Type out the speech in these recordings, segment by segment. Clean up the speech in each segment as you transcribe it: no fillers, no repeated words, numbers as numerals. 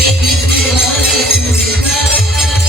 Thank you. Thank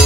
you.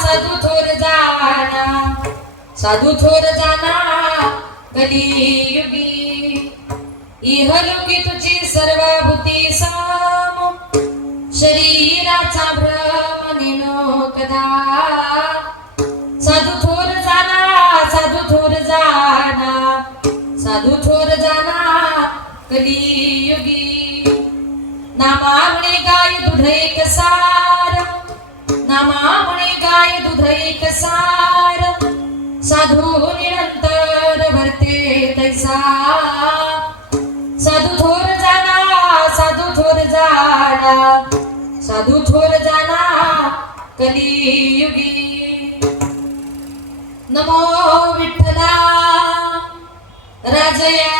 साधू थोर जाना साधू थोर जाना कलियुगी इहलोकी तुझी सर्वभूती साम शरीराचा भ्रम नेनो कदा साधू थोर जाना साधू थोर जाना साधू थोर जाना कलियुगी नामावणे गाय दुधैक सार नामावणे गाय दुधैक सार साधू निरंतर भरते तैसा साधू थोर जाना साधू थोर जाना साधू थोर जाना कलियुगी. नमो विठ्ठला राजया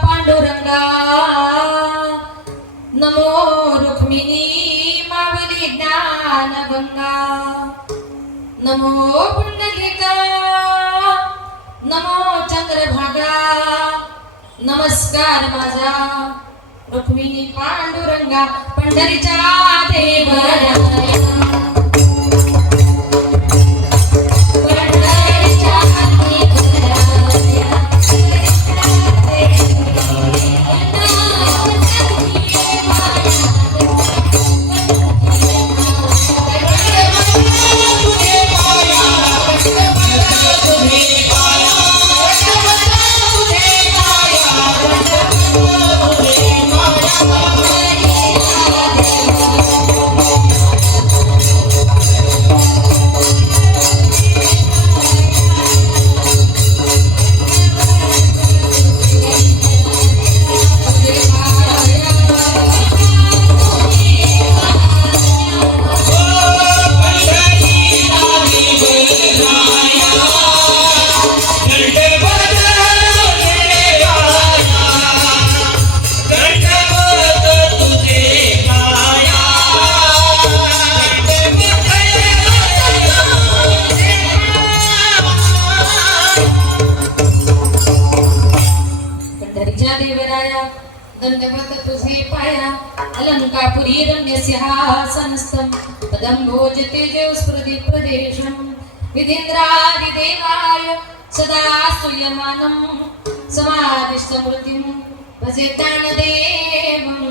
पांडुरंगा, नमो रुक्मिणी मावली ज्ञान गंगा, नमो पुंडलिका, नमो चंद्रभागा, नमस्कार माझा रुक्मिणी पांडुरंगा पंढरीच्या देवराया. दंडवत तुझे पाया अलंकापुरी रम्यसिंहासनस्थं पदं भोजते जेवस्पृति प्रदेशं विधीन्द्रादिदेवाय सदा स्तूयमानं समाधिस्मृतिं भजेतान देवम्.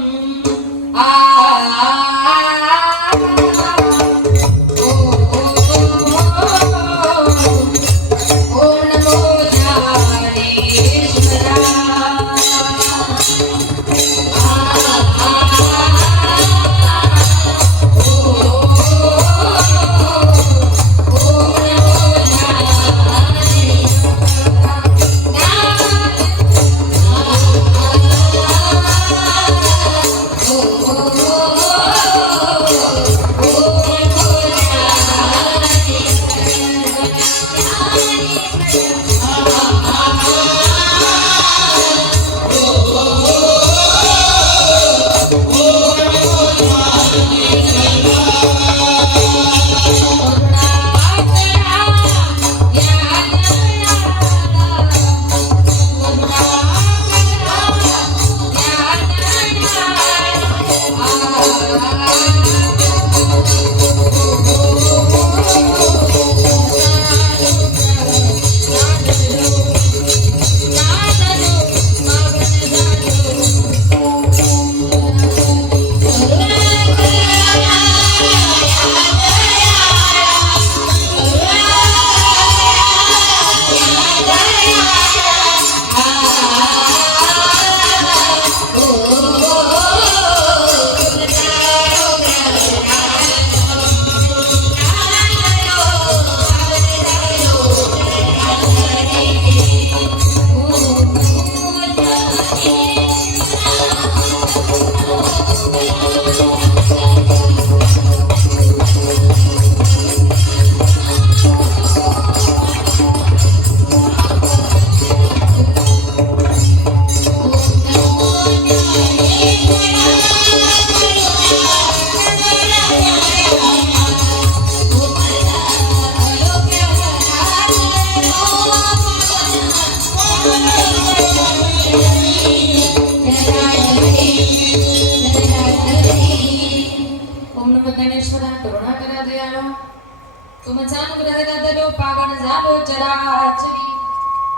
तुमचा अनुग्रह दादलो पावन झालो चराचरी.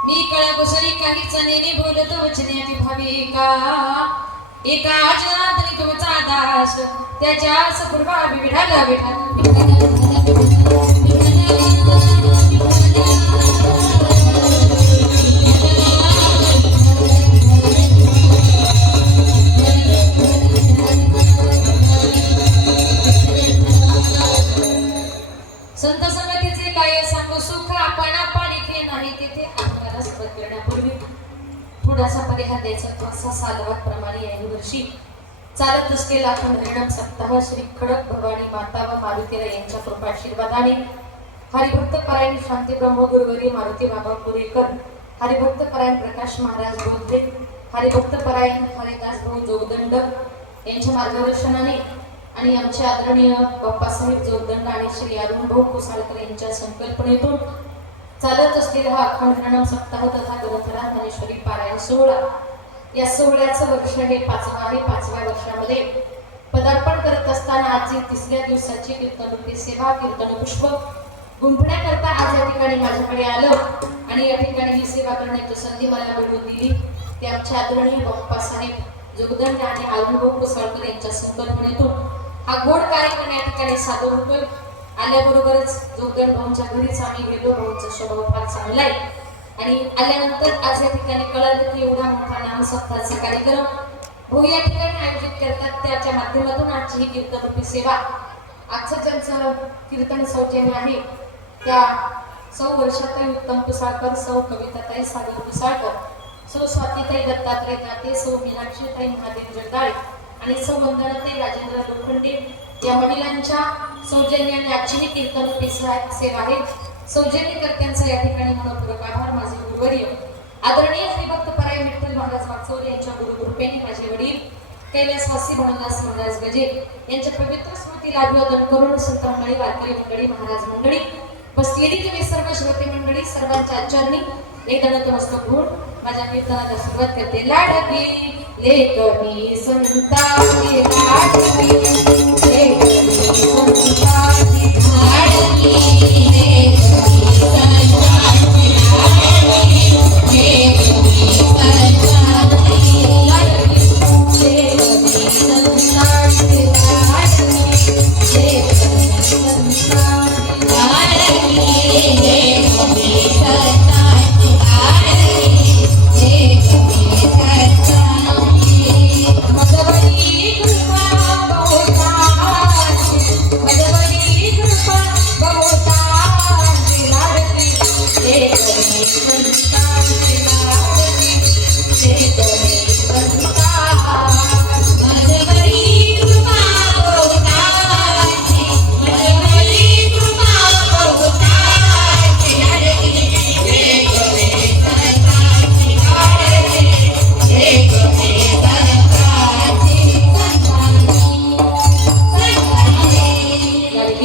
मी कळकुसरी काहीच नेने बोलत वचने भाविका. एका अजनातनी तुमचा दास त्याच्या सपूर्वा विठाला विठा. संत संगतीचे काय सांगू सुख आपण पाणी नाही तेथे आपल्याला सोबत करण्यापूर्वी थोडासा परिहार द्यायचा. असा साधवात प्रमाणे या वर्षी चालत असलेला अखंड हरिनाम सप्ताह श्री खडक भवानी माता व मारुतीराय यांच्या कृपाशीर्वादाने हरिभक्त परायण शांती ब्रह्म गुरुवरी मारुती बाबा पुरेकर, हरिभक्त परायण प्रकाश महाराज बोधले, हरिभक्त परायण हरिदास भाऊ जोगदंड यांच्या मार्गदर्शनाने आणि आमचे आदरणीय बाप्पासाहेब जोगदंड आणि श्री अरुण भाऊ कुसाळकर यांच्या संकल्पनेतून चालत असलेला हा अखंड हरिनाम सप्ताह तथा ग्रंथराज ज्ञानेश्वरी पारायण सोहळा, या सोहळ्याचं वर्ष हे 5वा आहे. 5व्या वर्षामध्ये पदार्पण करत असताना आज तिसऱ्या दिवसाची कीर्तनरूपी सेवा कीर्तन पुष्प गुंफण्याकरता आज या ठिकाणी माझ्याकडे आलं आणि या ठिकाणी ही सेवा करण्याची संधी मला मिळवून दिली. ते आमचे आदरणीय बाप्पासाहेब जोगदंड आणि अरुण भाऊ कुसाळकर यांच्या संकल्पनेतून हा गोड कार्यक्रम या ठिकाणी सादर होतोय. आल्याबरोबरच जोगदंड भाऊंच्या घरीच आम्ही गेलो. भाऊंचा स्वभाव फार चांगला आहे आणि आल्यानंतर आज या ठिकाणी कळालं की एवढा मोठा नामसप्ताहाचा कार्यक्रम भाऊ या ठिकाणी आयोजित करतात. त्याच्या माध्यमातून आजची ही कीर्तनरूपी सेवा, आजचं ज्यांचं कीर्तन सौजन्य आहे त्या सौ वर्षाताई उत्तम कुसाळकर, सौ कविताताई सागर कुसाळकर, सौ स्वातीताई दत्तात्रय दाते, सौ मीनाक्षीताई महादेव जगदाळे आणि सौ वंदनाताई राजेंद्र लोखंडे या महिलांच्या सौजन्याने आजची कीर्तनरूपी सेवा आहे. सौजन्यकर्त्यांचा या ठिकाणी मनपूर्वक आभार. माझे गुरुवर्य आदरणीय हरिभक्त परायण विठ्ठल महाराज वागचौरे यांच्या गुरुकृपेने माझे वडील कैलासवासी भवनदास महाराज गजे यांच्या पवित्र स्मृतीला अभिवादन करून संत मंडळी, वारकरी मंडळी, महाराज मंडळी, बसलेली तुम्ही सर्व श्रोते मंडळी सर्वांच्या चरणी एक नतमस्तक होऊन माझ्या कीर्तनाला सुरुवात करते. लाडकी लेकणी संताची लाडकी लेकणी संताची लाडकी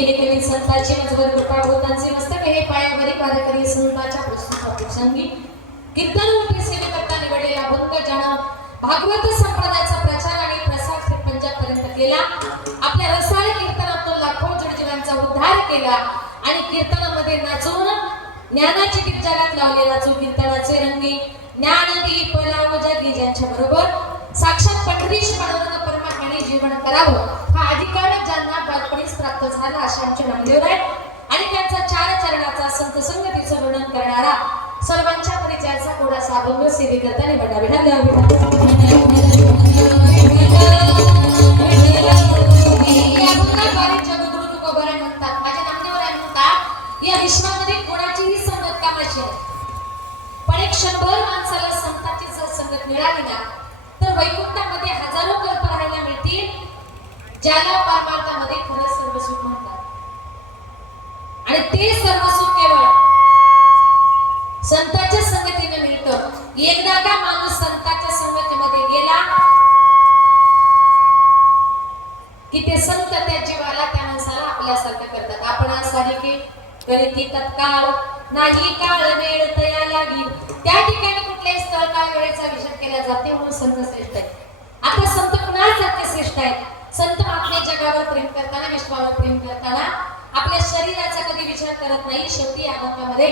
लेकणी संताची भागवत संप्रदायाचा प्रचार आणि प्रसार थेट पंजाबपर्यंत केला. आपल्या रसाळ कीर्तनातून लाखो जडजीवांचा उद्धार केला आणि कीर्तनामध्ये नाचून ज्ञानाची गिरजारात लावले. नाचू कीर्तनाचे रंगी ज्ञानदीप लाव जगी ज्यांच्या बरोबर साक्षात पंढरीश मनोरंग परमात्म्याने जीवन करावं हा अधिकार ज्यांना बालपणीच प्राप्त झाला अशा आमचे नामदेवराय आणि त्यांचा 4 चरणाचा संत संगतीचं वर्णन करणारा सर्वांच्या परिचयाचा थोडासा अभंग सेवेकरता निवडला. विठाला जगद्गुरु तुकोबाराय म्हणतात, माझे नामदेवराय म्हणतात, या विश्वामध्ये कोणाचीही संगत कामाची नाही, पण एक 100 माणसाला संतांची जर संगत मिळाली ना तर वैकुंठामध्ये हजारो कल्प राहायला मिळतील, ज्याला परमार्थामध्ये खरं सर्वसुख म्हणतात. आणि ते सर्वसुख केवळ संतांच्या संगतीने मिळतं. एकदा का माणूस संतांच्या संगतीमध्ये गेला की ते संत त्या जीवाला त्या माणसाला आपल्यासारखं करतात. आपण सारिके करीती तत्काळ नाही काळ वेळ तया लागी. त्या ठिकाणी कुठल्याही स्थळ काळ वेळेचा विचार केला जाते म्हणून संत श्रेष्ठ आहेत. आता संत कुणासारखे श्रेष्ठ आहेत? संत आपल्या जगावर प्रेम करताना, विश्वावर प्रेम करताना आपल्या शरीराचा कधी विचार करत नाही. शेवटी अभंगामध्ये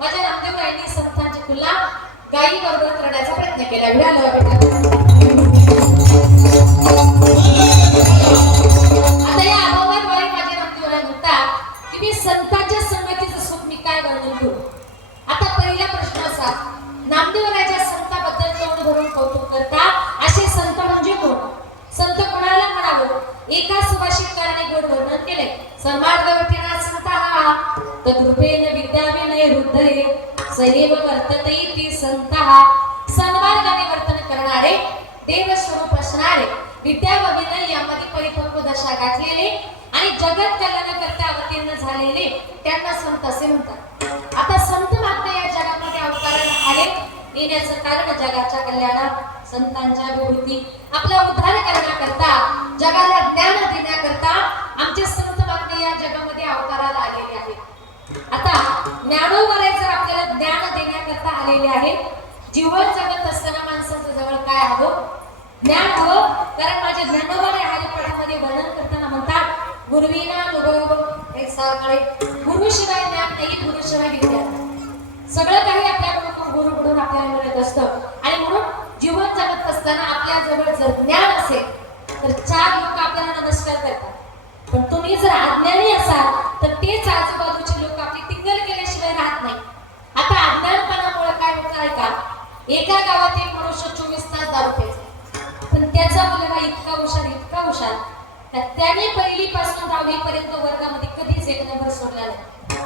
माझ्या नामदेवरायांनी संतांची तुलना गायी बरोबर करण्याचा प्रयत्न केला. आता या अभंगाद्वारे माझ्या नामदेवराय म्हणतात की मी संतांच्या संगतीचं सुख मी काय वर्णन करू. आता पहिला प्रश्न असा, नामदेवरायाच्या संताबद्दल तोंड भरून कौतुक करतात असे संत म्हणजे कोण? संत कोणाला म्हणावं? एका सुभाषितकाराने गोड वर्णन केले. समार्गवठिना संत हा तद्रूपेण विद्या विनय हृदय सैव वर्तते ती संत हा. सन्मार्गाने वर्तन करणारे, देव स्वरूप असणारे, विद्या व विनय यामध्ये परिपक्व दशा गाठलेले आणि जगत कल्याणाकरता अवतीर्ण झालेले त्यांना संत असे म्हणतात. आता संत मात्र या जगामध्ये अवताराला आले, येण्याचं कारण जगाच्या कल्याणात संतांच्या विभूती आपला उद्धार करण्याकरता जगाला ज्ञान देण्याकरता आमचे संत मात्र या जगामध्ये अवताराला आलेले आहेत. आता ज्ञानोबा जर आपल्याला ज्ञान देण्याकरता आलेले आहेत, जीवन जगत असताना माणसाच्या जवळ काय हवं? ज्ञान हवं. कारण माझ्या ज्ञानोबाने हरिपाठामध्ये वर्णन करताना म्हणतात, गुरुविना अनुभव एक साकडे, गुरुशिवाय ज्ञान नाही, गुरुशिवाय विद्या. सगळं काही आपल्याकडून गुरुकडून आपल्याला मिळत असतं आणि म्हणून जीवन जगत असताना आपल्या जवळ जर ज्ञान असेल तर चार लोक आपल्याला नमस्कार करतात. पण तुम्ही जर अज्ञानी असाल तर तेच आजूबाजूचे लोक आपली टिंगल केल्याशिवाय राहत नाही. आता अज्ञानपणामुळे काय होतं आहे का? एका गावात एक मनुष्य 24 तास दारू प्यायचा, पण त्याचा मुलगा इतका हुशार त्याने पहिलीपासून 10वी पर्यंत वर्गामध्ये कधीच एक नंबर सोडला नाही.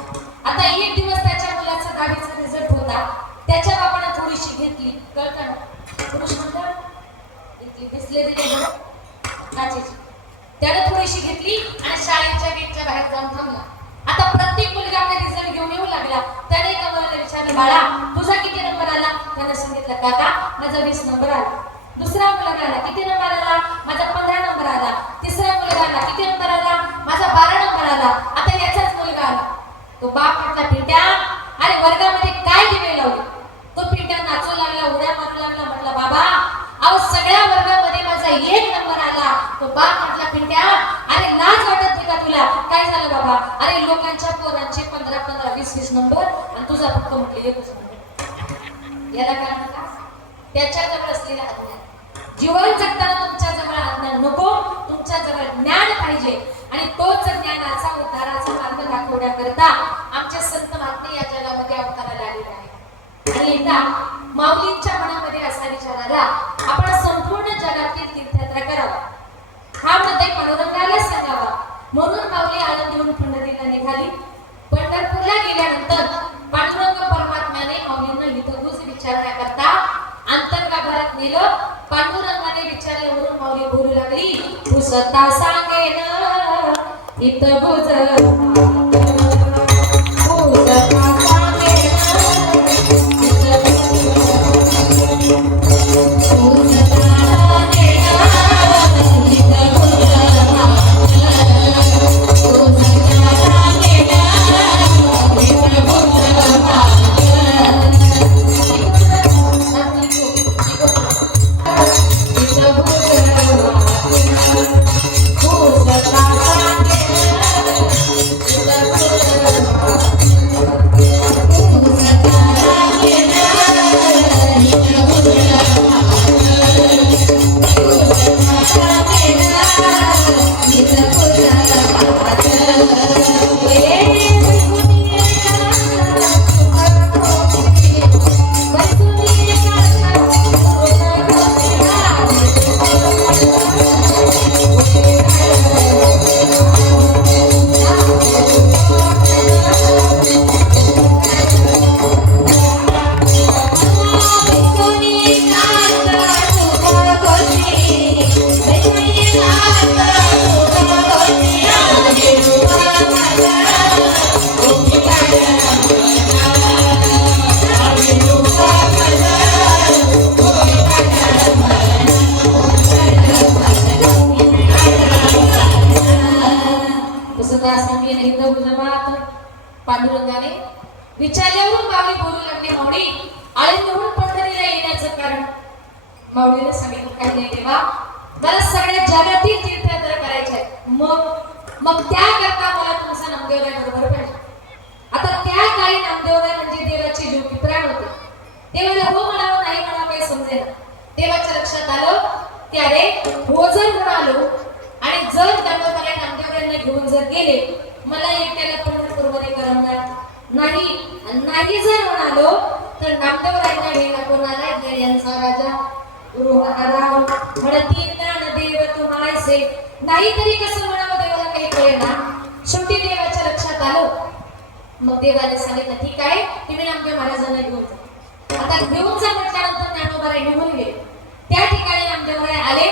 आता एक दिवस त्याच्या मुलाचा 10वीचा रिझल्ट होता, त्याच्या बापाने थोडीशी घेतली, कळतं ना, पुरुष म्हणतात इतकी बिस्लेरी काचेची, त्याने थोडीशी घेतली आणि शाळेच्या गेटच्या बाहेर जाऊन थांबला. आता प्रत्येक मुलगा आपला रिझल्ट घेऊन येऊ लागला. त्याने एका मुलाला विचारलं, बाळा तुझा किती नंबर आला? त्याने सांगितलं, काका माझा 20 नंबर आला. दुसरा मुलगा आला, किती नंबर आला? माझा 15 नंबर आला. तिसरा मुलगा आला, किती नंबर आला? माझा 12 नंबर आला. आता याचाच मुलगा आला. तो बाप म्हटला, पिंट्या अरे वर्गामध्ये काय दिवे लावले? तो पिंट्या नाचू लागला, उड्या मारू लागला. म्हटला, बाबा अहो सगळ्या वर्गामध्ये माझा 1 नंबर आला. तो बाप म्हटला, पिंट्या अरे लाज वाटत नाही का तुला? काय झालं बाबा? अरे लोकांच्या पोरांचे 15 20 नंबर आणि तुझा फक्त म्हटले 1च नंबर. याला काय म्हणतात? त्याच्याजवळ असलेला अज्ञान. जीवन जगताना तुमच्या जवळ अज्ञान नको, तुमच्या जवळ ज्ञान पाहिजे आणि तोच ज्ञानाचा उद्धाराचा मार्ग दाखवण्याकरता आमचे संत महात्मे या जगामध्ये अवताराला आलेले आहेत. आणि एकदा माऊलींच्या मनामध्ये असा विचार आला, आपण संपूर्ण जगातील तीर्थयात्रा करावा, हा हृदय पांडुरंगाला सांगावा. म्हणून माऊली आळंदीहून पंढरीला निघाली. पंढरपूरला गेल्यानंतर पांडुरंग परमात्म्याने माऊलींना हितगुज विचारण्याकरता अंतर्गाभारात नेलं. पांडुरंगाने विचारल्यावरून माऊली बोलू लागली, तू सत्ता सांगेन हितगुज, तू सत्ता सांगेन पांडुरंगाने विचारल्यावरून माऊली बोलू लागली, माऊली आळंदीहून पंढरीला येण्याचं कारण. माऊलीने सांगितलं, काय नाही देवा, मला सगळ्या जगातील तीर्थयात्रा करायच्या आहेत. मग त्याकरता मला तुमचा नामदेवराय बरोबर पाहिजे. आता त्या काळी नामदेवराय म्हणजे देवाची ज्योती प्राण होते. देवाला हो म्हणावं नाही म्हणावं काही समजेना. देवाच्या लक्षात आलं की अरे हो जर म्हणालो आणि जर दामोदराय नामदेवरायांना घेऊन जर गेले, मला एकट्याला पंढरपूरमध्ये करमणार नाही जर म्हणालो तर नामदेवरायांना वेळा कोणाला यांचा राजा गृहराव म्हणतील ज्ञानदेव तुम्हायसे. नाही तरी कसं म्हणावं देवाला काही कळेना. शेवटी देवाच्या लक्षात आलं. मग देवाने सांगितलं, ठीक आहे तुम्ही नामदेव महाराजांना घेऊन जा. आता घेऊन जा म्हटल्यानंतर ज्ञानोबा निघून गेले. त्या ठिकाणी नामदेवराय आले.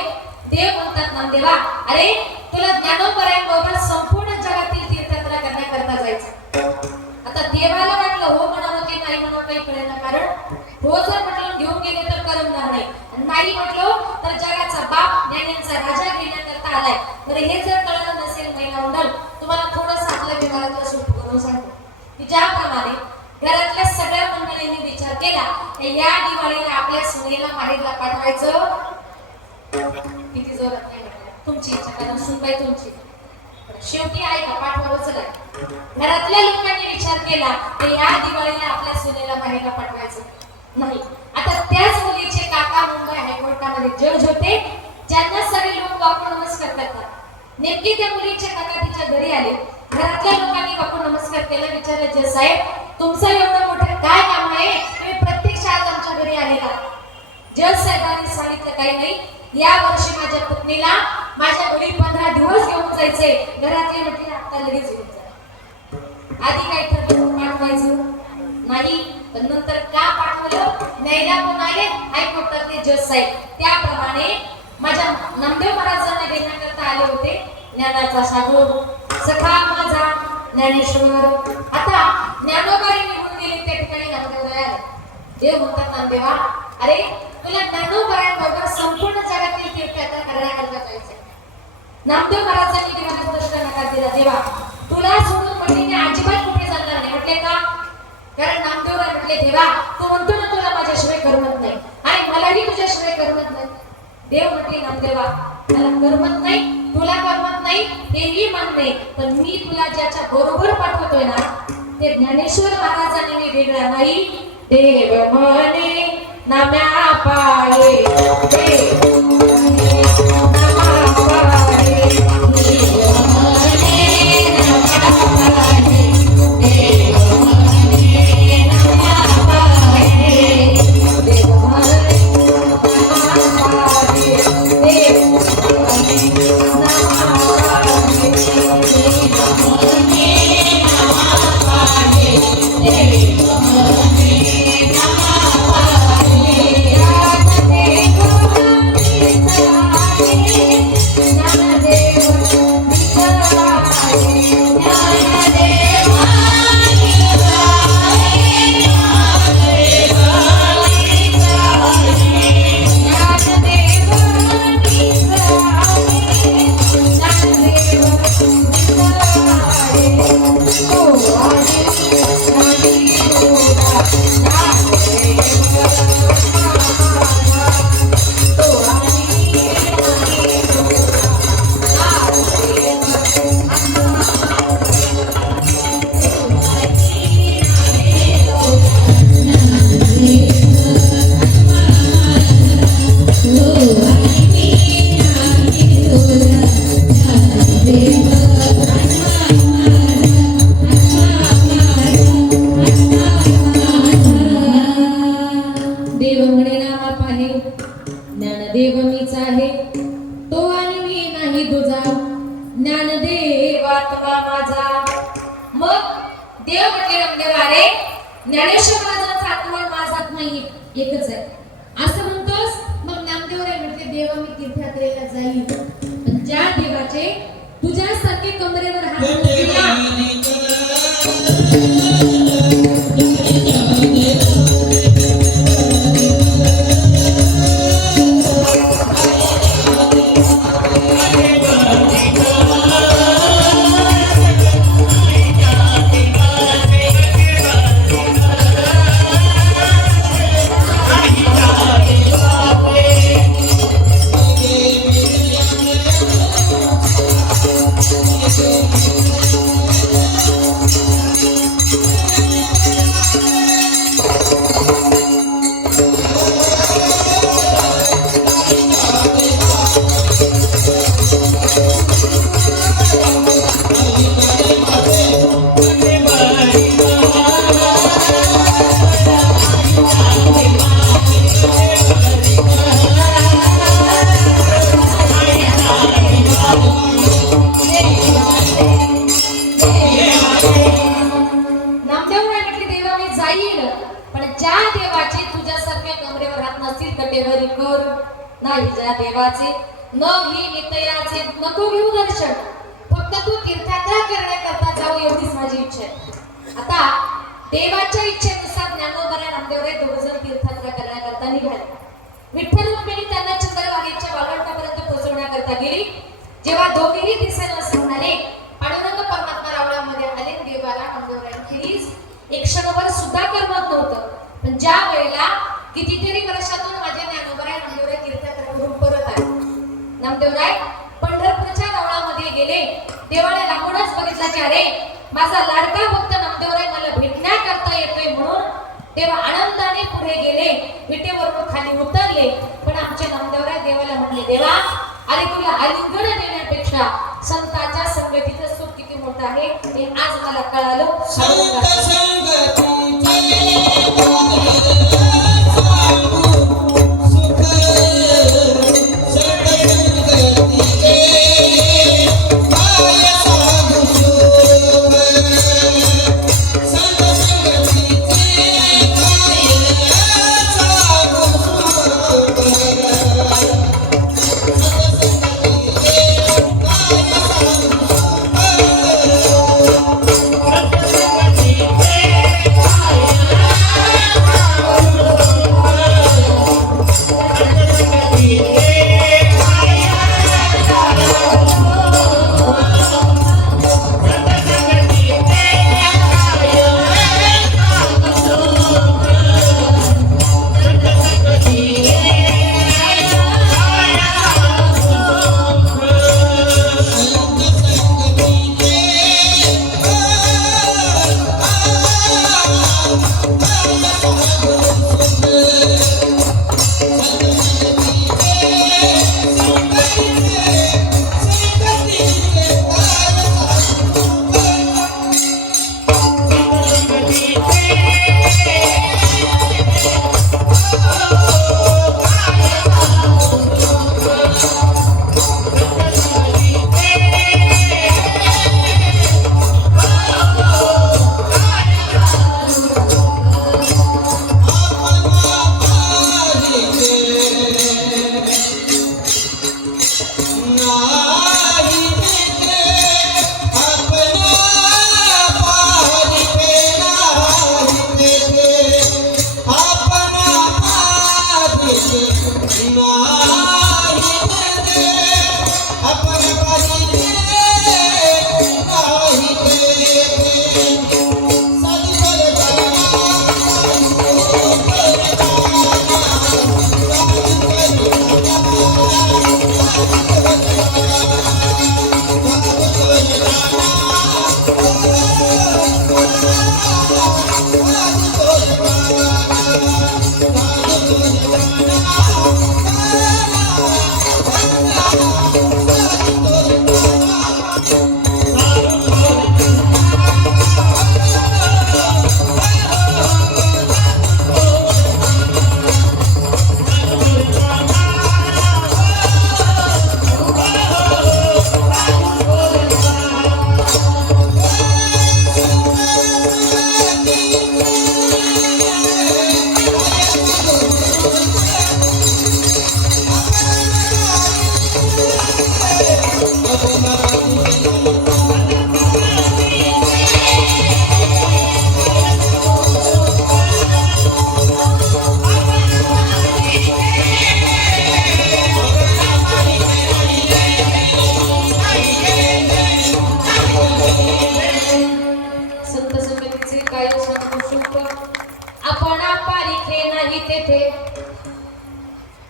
देव म्हणतात, नामदेवा, अरे तुला ज्ञानोबरोबर संपूर्ण जगातील तीर्थयात्रा करण्याकरता जायचं. आता देवाला वाटलं हो म्हणावं की नाही म्हणावं काही कळेना, कारण हो जर म्हटलं घेऊन गेले तर करमणार नाही, नाही म्हटलं तर जगाचा बाप ज्ञानींचा राजा घेण्याकरता आलाय. तर हे जर कळलं नसेल महिला मंडळ, तुम्हाला थोडंसं आपल्या व्यवहारातलं सूट करून सांगतो की ज्याप्रमाणे घरातल्या सगळ्या मंडळींनी विचार केला की या दिवाळीला आपल्या सुनेला माहेरला पाठवायचं. किती जोरात नाही म्हटलं, तुमची इच्छा, कारण सुनबाई तुमची, शेवटी आहे का पाठवावंच नाही. घरातल्या लोकांनी विचार केला की या दिवाळीला आपल्या सुनेला माहेरला पाठवायचं नाही. आता त्याच मुलीचे काका मुंबई हायकोर्टामध्ये जज होते, ज्यांना सगळे लोक वाकून नमस्कार करतात. नेमकी त्या मुलीचे काका तिच्या घरी आले, घरातल्या लोकांनी वाकून नमस्कार केला, विचारलं जज साहेब तुमचं एवढं मोठं काय काम आहे, तुम्ही प्रत्यक्षात आमच्या घरी आलेला. जज साहेबांनी सांगितलं काही नाही, या वर्षी माझ्या पत्नीला माझ्या घरी 15 दिवस घेऊन जायचंय. घरातले म्हटले आता लगेच घेऊन जा. आधी काय ठरलं पाठवायचं नाही, पण नंतर का पाठवलं, न्यायला कोण आले, हायकोर्टातले जज साहेब. त्याप्रमाणे माझ्या नामदेव महाराजांना घेण्याकरता आले होते ज्ञानाचा सागर सखा माझा ज्ञानेश्वर. आता ज्ञानोबाई निघून गेले, त्या ठिकाणी नामदेव आले. देव म्हणतात नामदेवा, अरे तुला ज्ञानोबाईबरोबर संपूर्ण जगातील तीर्थयात्रा करण्याकरता जायचंय. नामदेव महाराजांनी देवाला स्पष्ट नकार दिला, देवा तुला सोडून म्हटले मी अजिबात कुठे जाणार नाही. म्हटले का, कारण नामदेवराय म्हटले देवा तू म्हणतो ना तुला माझ्याशिवाय करमत नाही आणि मलाही तुझ्याशिवाय करमत नाही. देव म्हटले नामदेवा मला करमत नाही, तुला करमत नाही तेही मान्य, पण मी तुला ज्याच्या बरोबर पाठवतोय ना ते ज्ञानेश्वर महाराजांनी मी वेगळा नाही. देव म्हणे नाम्या पाळे, देव म्हणे नाम्या पाळे, देव म्हणे नाम्या पाळे, देव म्हणे नाम्या पाळे, देव म्हणे नाम्या पाळे, देव म्हणे नाम्या पाळे, देव म्हणे नाम्या पाळे, देव ज्ञानदेव मीच आहे तो आणि मी नाही तुझा, ज्ञानदेवात्मा माझा. मग देव म्हटले नामदेव अरे ज्ञानेश्वर महाराजांचा आत्मा माझा आत्मा एकच आहे असं म्हणतोस. मग नामदेवराय म्हटले देवा मी तीर्थयात्रेला जाईल, पण ज्या देवाचे तुझ्यासारखे कमरेवर हात नसतील नाही ज्या देवाचे न घे नितयाचे नको घेऊ दर्शन, फक्त तू तीर्थयात्रा करण्याकरता जाऊ एवढीच माझी इच्छा आहे. आता देवाच्या इच्छेनुसार ज्ञानोबा नामदेवराय दोघजण तीर्थयात्रा करण्याकरता निघाले. विठ्ठल रुक्मिणी त्यांना चंद्रभागेच्या वाळवंटापर्यंत पोहोचवण्याकरता गेली. जेव्हा दोघेही दिसेनास म्हणाले, पांडुरंग परमात्मा रावळामध्ये आले. देवाला नामदेवरायांखेरीज एक क्षणभर सुद्धा करमत नव्हतं. पण ज्या वेळेला कितीतरी वर्षातून माझे ज्ञानोबराय नामदेवराय तीर्थयात्रा करून परत आले. नामदेवराय पंढरपूरच्या रावळामध्ये गेले. देवाला लांबूनच बघितलं की अरे माझा लाडका भक्त नामदेवराय मला भेटण्याकरता येतोय म्हणून देव आनंदाने पुढे गेले. विटेवरून खाली उतरले. पण आमचे नामदेवराय देवाला म्हणले, देवा अरे तुला आलिंगन देण्यापेक्षा संतांच्या संगतीचं सुख किती मोठं आहे हे आज मला कळालं.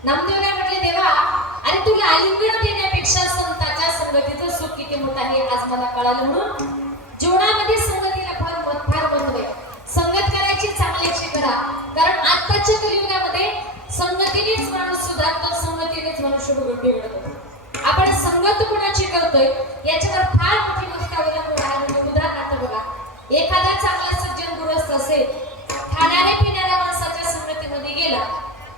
नामदेवराय म्हटले, देवा अरे तुला आलिंगन देण्यापेक्षा संतांच्या संगतीचं सुख किती मोठं आहे आज मला कळालं. म्हणून जीवनामध्ये संगतीला फार महत्त्व आहे. संगत करायची चांगल्याची करा, कारण आताच्या कलियुगामध्ये संगतीनेच माणूस सुधारतो, संगतीनेच मनुष्य बिघडतो. आपण संगत कोणाची करतोय याच्यावर फार मोठी गोष्ट अवलंबून आहे. उदाहरणार्थ बघा, एखादा चांगला सज्जन गृहस्थ असेल, खाणाऱ्या पिणाऱ्या माणसाच्या संगतीमध्ये गेला,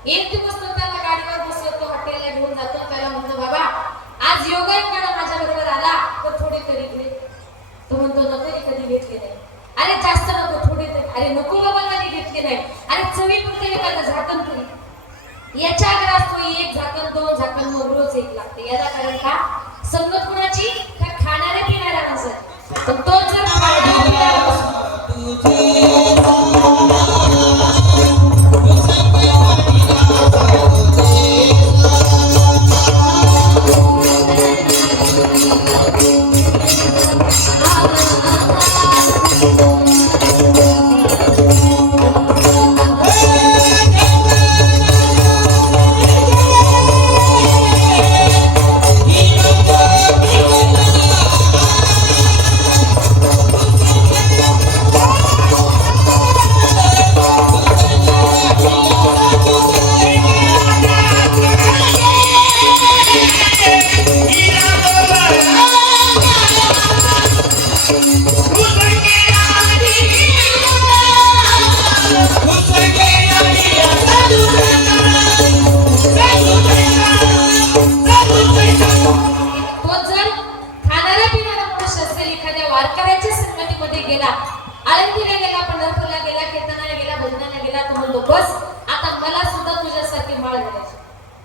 एक दिवस तो त्याला गाडीवर बसवतो, हॉटेलला घेऊन जातो, त्याला म्हणतो बाबा आज योगायोगाने माझ्या बरोबर आला तर थोडी तरी घे. तो म्हणतो नको, कधी घेतली नाही. अरे जास्त नको, थोडी तरी. अरे नको बाबा, कधी घेतली नाही. अरे चवी पुरते एखादं झाकण तरी. याच्या अगर असतो एक झाकण, दोन झाकण, मग रोज एक लागते. याला कारण का संगत कुणाची त्या खाणाऱ्या पिणाऱ्या माणसाची पण तो जर खाणाऱ्या पिणाऱ्या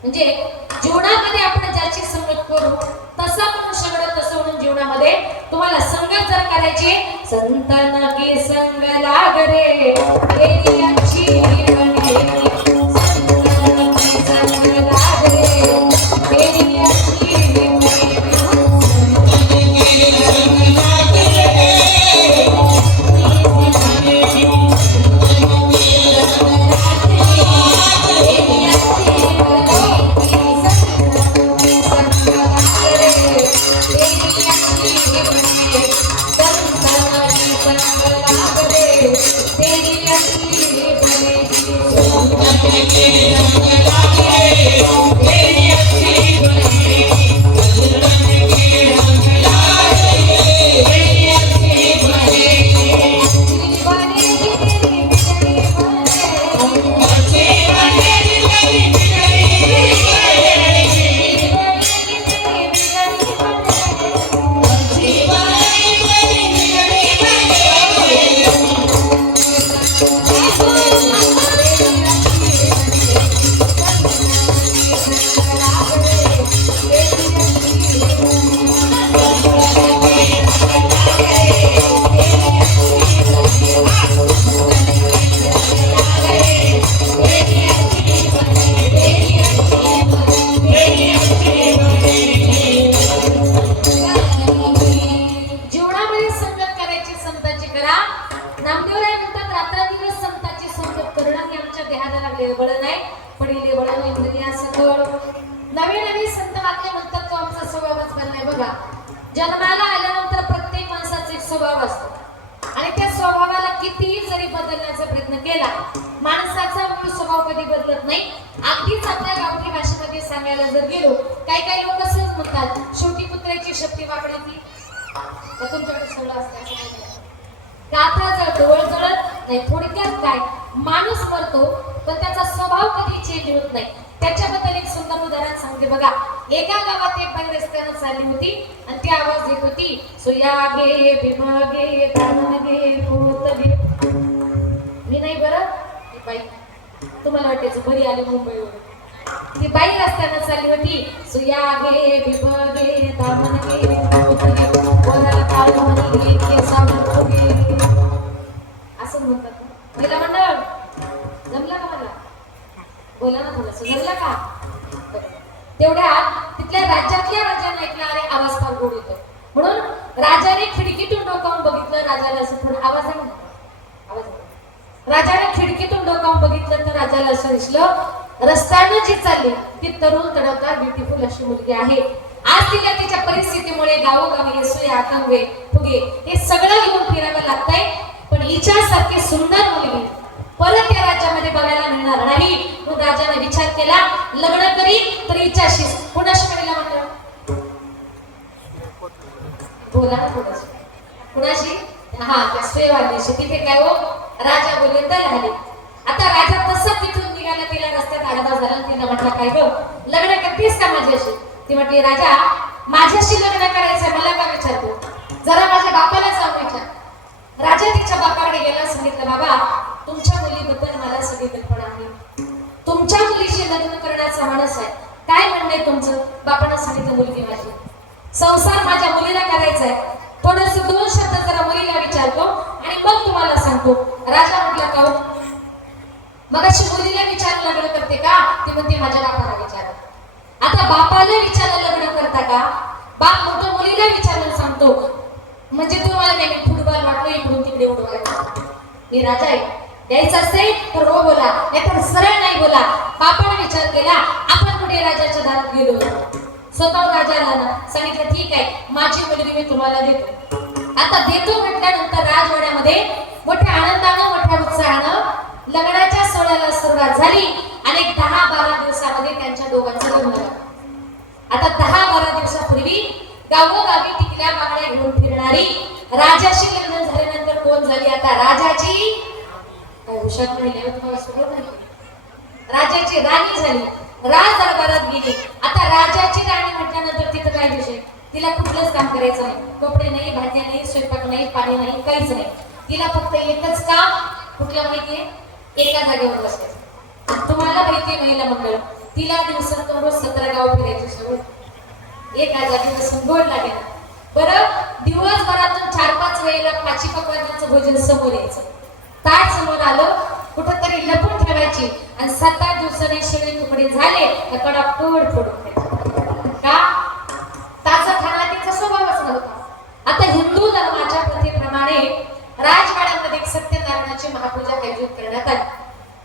म्हणजे जीवनामध्ये आपण ज्याची संगत करू तसा मनुष्य घडत तसं म्हणून जीवनामध्ये तुम्हाला संगत जर करायची संतांना की संग लाग रे देवीची बने संतांना की संग लाग रे देवीची जन्माला आल्यानंतर प्रत्येक माणसाचा एक स्वभाव असतो आणि त्या स्वभावाला कितीही जरी बदलण्याचा प्रयत्न केला माणसाचा मूळ स्वभाव कधी बदलत नाही. अगदीच आपल्या गावठी भाषेमध्ये सांगायला जर गेलो काही लोक असंच म्हणतात शेवटी कुत्र्याची शक्ती वाकडी ती तुमच्याकडे सगळं असतं गाथा जळतो वळ जळत नाही. थोडक्यात काय माणूस मरतो पण त्याचा स्वभाव कधी चेंज होत नाही. त्याच्याबद्दल एक सुंदर उदाहरण सांगते बघा. एका गावात एक बाई रस्त्यानं चालली होती आणि ती आवाज देत होती सुया गे भीमा गे तान गे पोत गे. मी नाही बरं ती बाई तुम्हाला वाटायचं बरी आली मुंबईवर. ती बाई रस्त्यानं चालली होती सुया गे भीमा गे तान गे पोत गे वरा तान गे केसावर गे असं म्हणतात. पहिला मंडळ जमला का मला बोला ना थोडंसं जमलं का. तेवढ्या तिथल्या राज्यातल्या राजाने ऐकला अरे आवाज फार गोड येतो म्हणून राजाने खिडकीतून डोकावून बघितलं. राजाला असं थोडं आवाज आहे आवाज राजाने खिडकीतून डोकावून बघितलं तर राजाला असं दिसलं रस्त्यानं जी चालली ती तरुण तडकदार ब्युटिफुल अशी मुलगी आहे. आज तिला तिच्या परिस्थितीमुळे गावोगावी येसोया आकंवे फुगे हे सगळं घेऊन फिरावं लागतंय पण हिच्यासारखी सुंदर मुलगी परत या राज्यामध्ये बघायला मिळणार नाही. मग राजाने विचार केला लग्न करी तर हिच्याशी कुणाशी करायला म्हणतो बोला ना थोडंसं कुणाशी हा त्या स्त्रीवाल्याशी. तिथे काय हो राजा बोलले तर आले. आता राजा तसा तिथून निघाला तिला रस्त्यात आडवा झाला तिला म्हटलं काय ग लग्न करतेस का माझ्याशी. ती म्हटली राजा माझ्याशी लग्न करायचंय मला का विचारतो जरा माझ्या बापाला जाऊन विचार. राजा तिच्या बापाकडे गेला सांगितलं बाबा तुमच्या मुलीबद्दल मला सगळी कल्पना आहे. तुमच्या मुलीशी लग्न करण्याचा माणूस आहे काय म्हणणं आहे तुमचं? बापानं सांगितलं मुलगी माझी, संसार माझ्या मुलीला करायचा आहे. थोडस 2 शब्द जरा मुलीला विचारतो आणि मग तुम्हाला सांगतो. राजा म्हटला का हो? मग अशी मुलीला विचार लग्न करते का? ती म्हणते माझ्या बापाला विचार. आता बापाला विचारायला लग्न करता का? बाप मोठं मुलीला विचारायला सांगतो म्हणजे तुम्हाला नाही फुटबॉल वाटलं इकडून तिकडे उडवायचं. मी राजा आहे, द्यायचं असेल तर हो बोला, नाहीतर सरळ नाही बोला. बापाने विचार केला. आपण कुठे राजाच्या दारात गेलो, स्वतः राजाला ना सांगितलं ठीक आहे माझी मुलगी मी तुम्हाला देतो. आता देतो म्हटल्यानंतर राजवाड्यामध्ये मोठ्या आनंदानं मोठ्या उत्साहानं लग्नाच्या सोहळ्याला सुरुवात झाली आणि 10-12 दिवसामध्ये त्यांच्या दोघांचं लग्न झालं. आता 10-12 दिवसापूर्वी गावोगावी टिकल्या बांगड्या घेऊन फिरणारी राजाशी लग्न झाल्यानंतर कोण झाली? आता राजाची हुशार महिला तुम्हाला सोडत नाही, राजाची राणी झाली. राज दरबारात गेली. आता राजाची राणी म्हटल्यानंतर तिथं काय विषय? तिला कुठलंच काम करायचं नाही, कपडे नाही, भाज्या नाही, स्वयंपाक नाही, पाणी नाही, काहीच नाही. तिला फक्त एकच काम, कुठलं माहितीये? एका जागेवर बसायचं. तुम्हाला माहितीये महिला मंडळ, तिला दिवसातून रोज 17 गाव फिरायची सवय. एका जागी बसून गोड लागेल. बरं, दिवसभरातून 4-5 वेळेला 5 पकवानाचं भोजन समोर यायचं. ताट समोर आलं, कुठंतरी लपून ठेवायची आणि 7-8 दिवसांनी शिळे तुकडे झाले तर कडक तोड फोडून खायचे. का? ताजं खाणं तिचा स्वभावच नव्हता. आता हिंदू धर्माच्या प्रथेप्रमाणे राजवाड्यामध्ये सत्यनारायणाची महापूजा आयोजित करण्यात आली.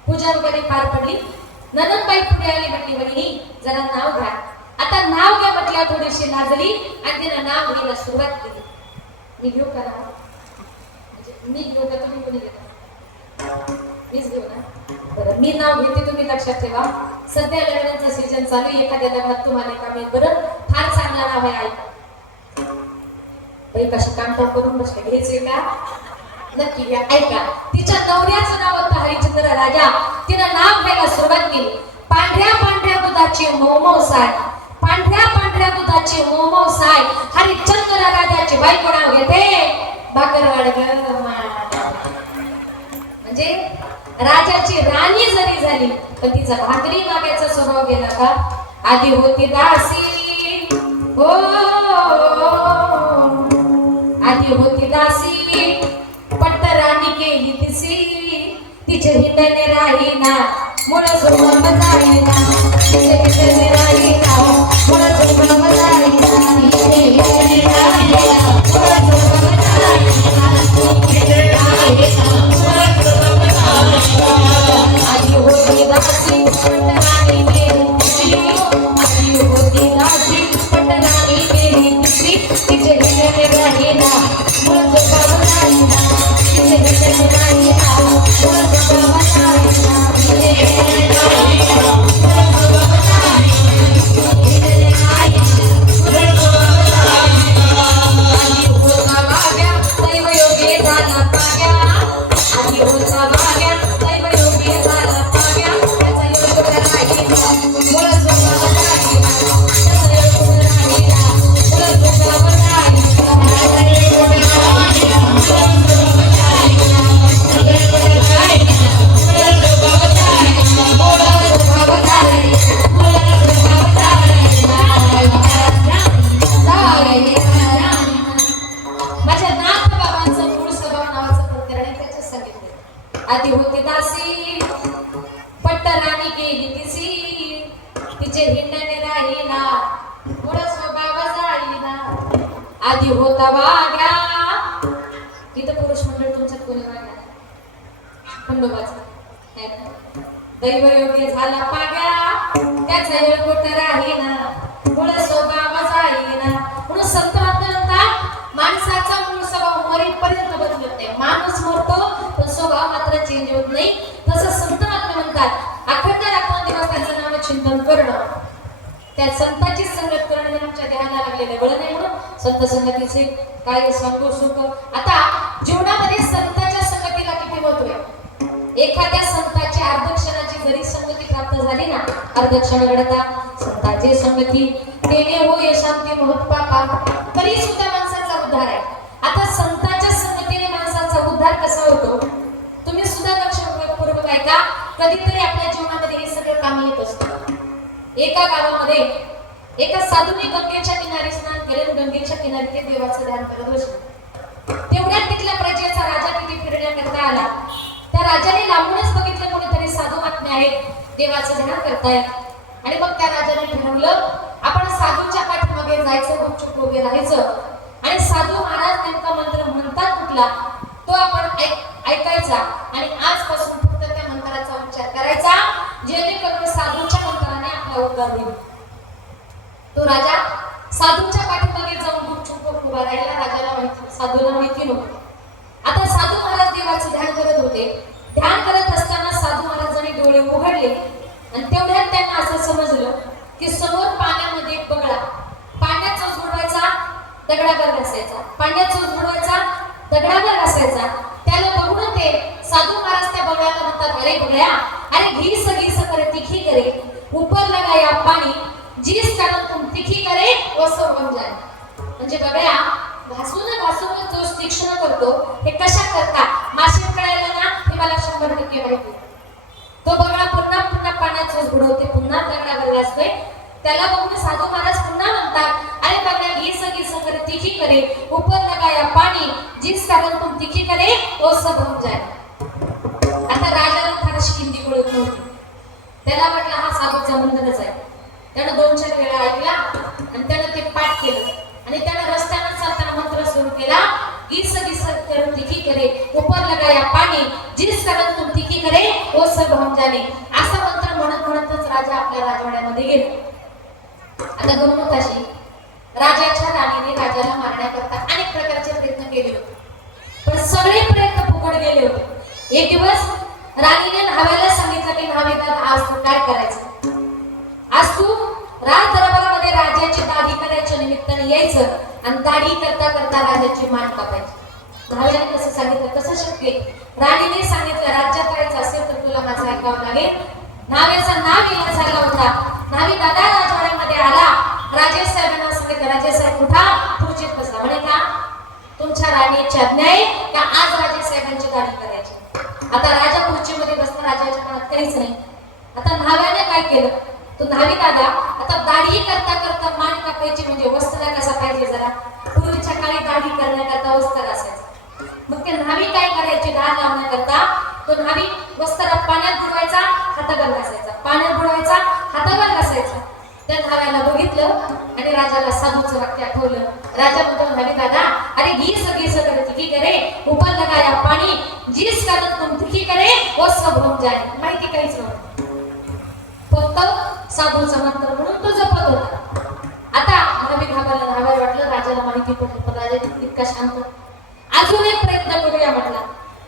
पूजा वगैरे पार पडली. नंदनबाई पुढे आली, म्हटली वहिनी जरा नाव घ्या. आता नाव घ्या म्हटल्या, थोडीशी लाजली आणि तिनं नाव घ्यायला सुरुवात केली. मी घेऊ का नाव? मी घेऊ का तुम्ही कोणी घेता? मीच घेऊ ना. बरं, मी नाव घेते, तुम्ही लक्षात ठेवा. सध्या लग्नाचं सीजन चालू आहे. एखाद्या लग्नात तुम्हाला का मी बरं फार चांगला नाव आहे ऐका. बाई कशी काम करून बसले, घ्यायचे का? नक्की घ्या, ऐका. तिच्या नवऱ्याचं नाव होतं हरिश्चंद्र राजा. तिनं नाव घ्यायला सुरुवात केली. पांढऱ्या पांढऱ्या दुधाची मौमौ साय, पांढऱ्या पांढऱ्या दुधाची मौमौ साय, हरिश्चंद्र राजाची बायको नाव घेते भाकरवाड ग. म्हणजे राजाची राणी जरी झाली पण तिचा भाकरी मागायचा स्वभाव गेला का? आधी होती दासी, हो आधी होती दासी, पट्ट राणी केली तिसी, तिचे हिंडणे राहीना मुळ सोबत जाईना, तिचे हिंडणे राहीना मुळ सोबत जाईना, तिचे हिंडणे राहीना मुळ सोबत जाईना, तिचे राहीना मुळ सोबत जाईना. आधी होती दासी पट्ट राणी केली तिसी, आधी होती दासी पट्ट राणी केली तिसी, तिचे हिंडणे राहीना मुळ सोबत जाईना, तिचे हिंडणे राहीना मुळ सोबत जाईना. आधी होती दासी पट्ट राणी गेली तिसी, तिचे हिंडणे राहीना मुळ स्वभाव जाईना. आधी होता वाग्या, इथं पुरुष मंडळ तुमच्यात कोणी वाग्या खंडोबाचा दैवयोगी झाला पाग्या, त्याचा येळकोट राहीना मुळ स्वभाव जाईना. म्हणून संत म्हणतात माणसाचा मूळ स्वभाव मरेपर्यंत बदलत नाही. माणूस मरतो पण स्वभाव मात्र चेंज होत नाही. तसं संत म्हणतात अखंड राखून दिवस त्यांचं नाम चिंतन करणं, त्या संताची संगत करणं हे आमच्या ध्यानाला लागलेलं बळ नाही. म्हणून संत संगतीचे काय सांगू सुख. आता जीवनामध्ये संतांच्या संगतीला किती महत्व आहे. एखाद्या संताची अर्धक्षणाची जरी संगती प्राप्त झाली ना, अर्धक्षण घडता संतांची संगती देणे हो यशांती महत्पापा, तरी सुद्धा माणसाचा उद्धार आहे. आता संतांच्या संगतीने माणसाचा उद्धार कसा होतो तुम्ही सुद्धा लक्षपूर्वक ऐका. कधीतरी आपल्या जीवनामध्ये हे सगळं कामी येत असतं. एका गावामध्ये एका साधूने गंगेच्या किनारी स्नान केले. गंगेच्या किनारी ते देवाचं ध्यान करत बसले. तेवढ्यात तिथल्या प्रजेचा राजा तिथे फिरण्याकरता आला. त्या राजाने लांबूनच बघितलं कोणीतरी साधू महात्मे आहेत, देवाचं ध्यान करतायत. आणि मग त्या राजाने ठरवलं आपण साधूच्या पाठीमागे जायचं, गुपचूप उभे राहायचं आणि साधू महाराज नेमका मंत्र म्हणतात कुठला तो आपण ऐकायचा आणि आजपासून फक्त त्या मंत्राचा उच्चार करायचा, जेणेकरून साधूच्या मंत्राने आपला उद्धार होईल. तो राजा साधूच्या पाठीमागे जाऊन गुपचूप उभा राहिला. राजाला माहिती, साधूला माहिती नव्हतं. आता साधू महाराज देवाचे ध्यान करत होते. ध्यान करत असताना साधू महाराजांनी डोळे उघडले आणि तेवढ्यात त्यांना असं समजलं की समोर पाण्यामध्ये एक बगळा, पाण्यात चोच बुडवायचा, दगडावर घासायचा, पाण्यात चोच बुडवायचा, दगडावर घासायचा. त्याला बघून ते साधू महाराज त्या बगळ्याला म्हणतात, अरे बगळ्या, अरे घीस घीस करे तिखी करे, ऊपर लगाया पाणी, जिस कारण तुम तिखी करे वो सब बन जाए. म्हणजे बगळ्या घासून घासून चोच तीक्ष्ण करतो, हे कशा करता मासे कळायला ना, हे मला 100% माहिती. तो बगळा पुन्हा पुन्हा पाण्यात चोच बुडवते, पुन्हा दगडावर घासतोय. त्याला बघून साधू महाराज पुन्हा म्हणतात, अरे बगळ्या घीस घीस करे तिखी करे, ऊपर लगाया पाणी, जिस कारण तुम तिखी करे वो सब बन जाए. आता राजाला फारशी हिंदी कळत नव्हती. त्याला वाटलं हा साधूचा मंत्रच आहे. त्यानं 2-4 वेळा ऐकला आणि त्यानं ते पाठ केलं आणि त्यानं रस्त्यानं चालताना मंत्र सुरू केला, घीस घीस करे तिखी करे, ऊपर लगाया पाणी, जिस कारण तुम तिखी करे वो सब बन जाए. असा मंत्र म्हणत म्हणतच राजा आपल्या राजवाड्यामध्ये गेला. आता गंमत अशी, राजाच्या राणीने राजाला मारण्याकरता अनेक प्रकारचे प्रयत्न केले होते, पण सगळे प्रयत्न फुकट गेले होते. एक दिवस राणीने न्हाव्याला सांगितलं की न्हावे दादा, आज तू काय करायचं, आज तू राज दरबारामध्ये राजाची दाढी करायच्या निमित्ताने यायचं आणि दाढी करता करता राजाची मान कापायची. न्हाव्याने कसं सांगितलं, कसं शक्य? राणीने सांगितलं, राज्यात राहायचं असेल तर तुला माझं ऐकावं लागेल. न्हाव्याचा नाव येणं झाला होता. न्हावी दादा राजवाड्यामध्ये आला. राजेसाहेबांना सांगितलं, राजेसाहेब उठा, खुर्चीत बसला. म्हणे का तुमच्या राणीची आज्ञा आहे का आज राजेसाहेबांची दाढी करायची. आता राजा खुर्चीमध्ये बसला, राजाच्या मनात काहीच नाही. आता न्हाव्याने काय केलं, तो न्हावी दादा आता दाढी करता करता मान कापायची म्हणजे वस्त्र कसा पाहिजे, जरा पूर्वीच्या काळी दाढी करण्याकरता वस्त्र असायचं. मग ते न्हावी काय करायची, दाढ लावण्याकरता तो न्हावी वस्त्र पाण्यात बुडवायचा, हातावर घासायचा, पाण्यात बुडवायचा, हातावर घासायचा. त्या न्हाव्याला बघितलं आणि राजाला साधूचं वाक्य आठवलं. राजा म्हणतो, न्हावी दादा, अरे घीस घीस करे तिखी करे, ऊपर लगाया पाणी, जिस कारण तुम तिखी करे वो सब बन जाए. माहिती काहीच नव्हतं, फक्त साधूचा मंत्र म्हणून तो जपत होता. आता न्हावी घाबरला. न्हाव्याला वाटलं राजाला माहिती पडली, पण राजा इतका शांत. अजून एक प्रयत्न करूया म्हटला.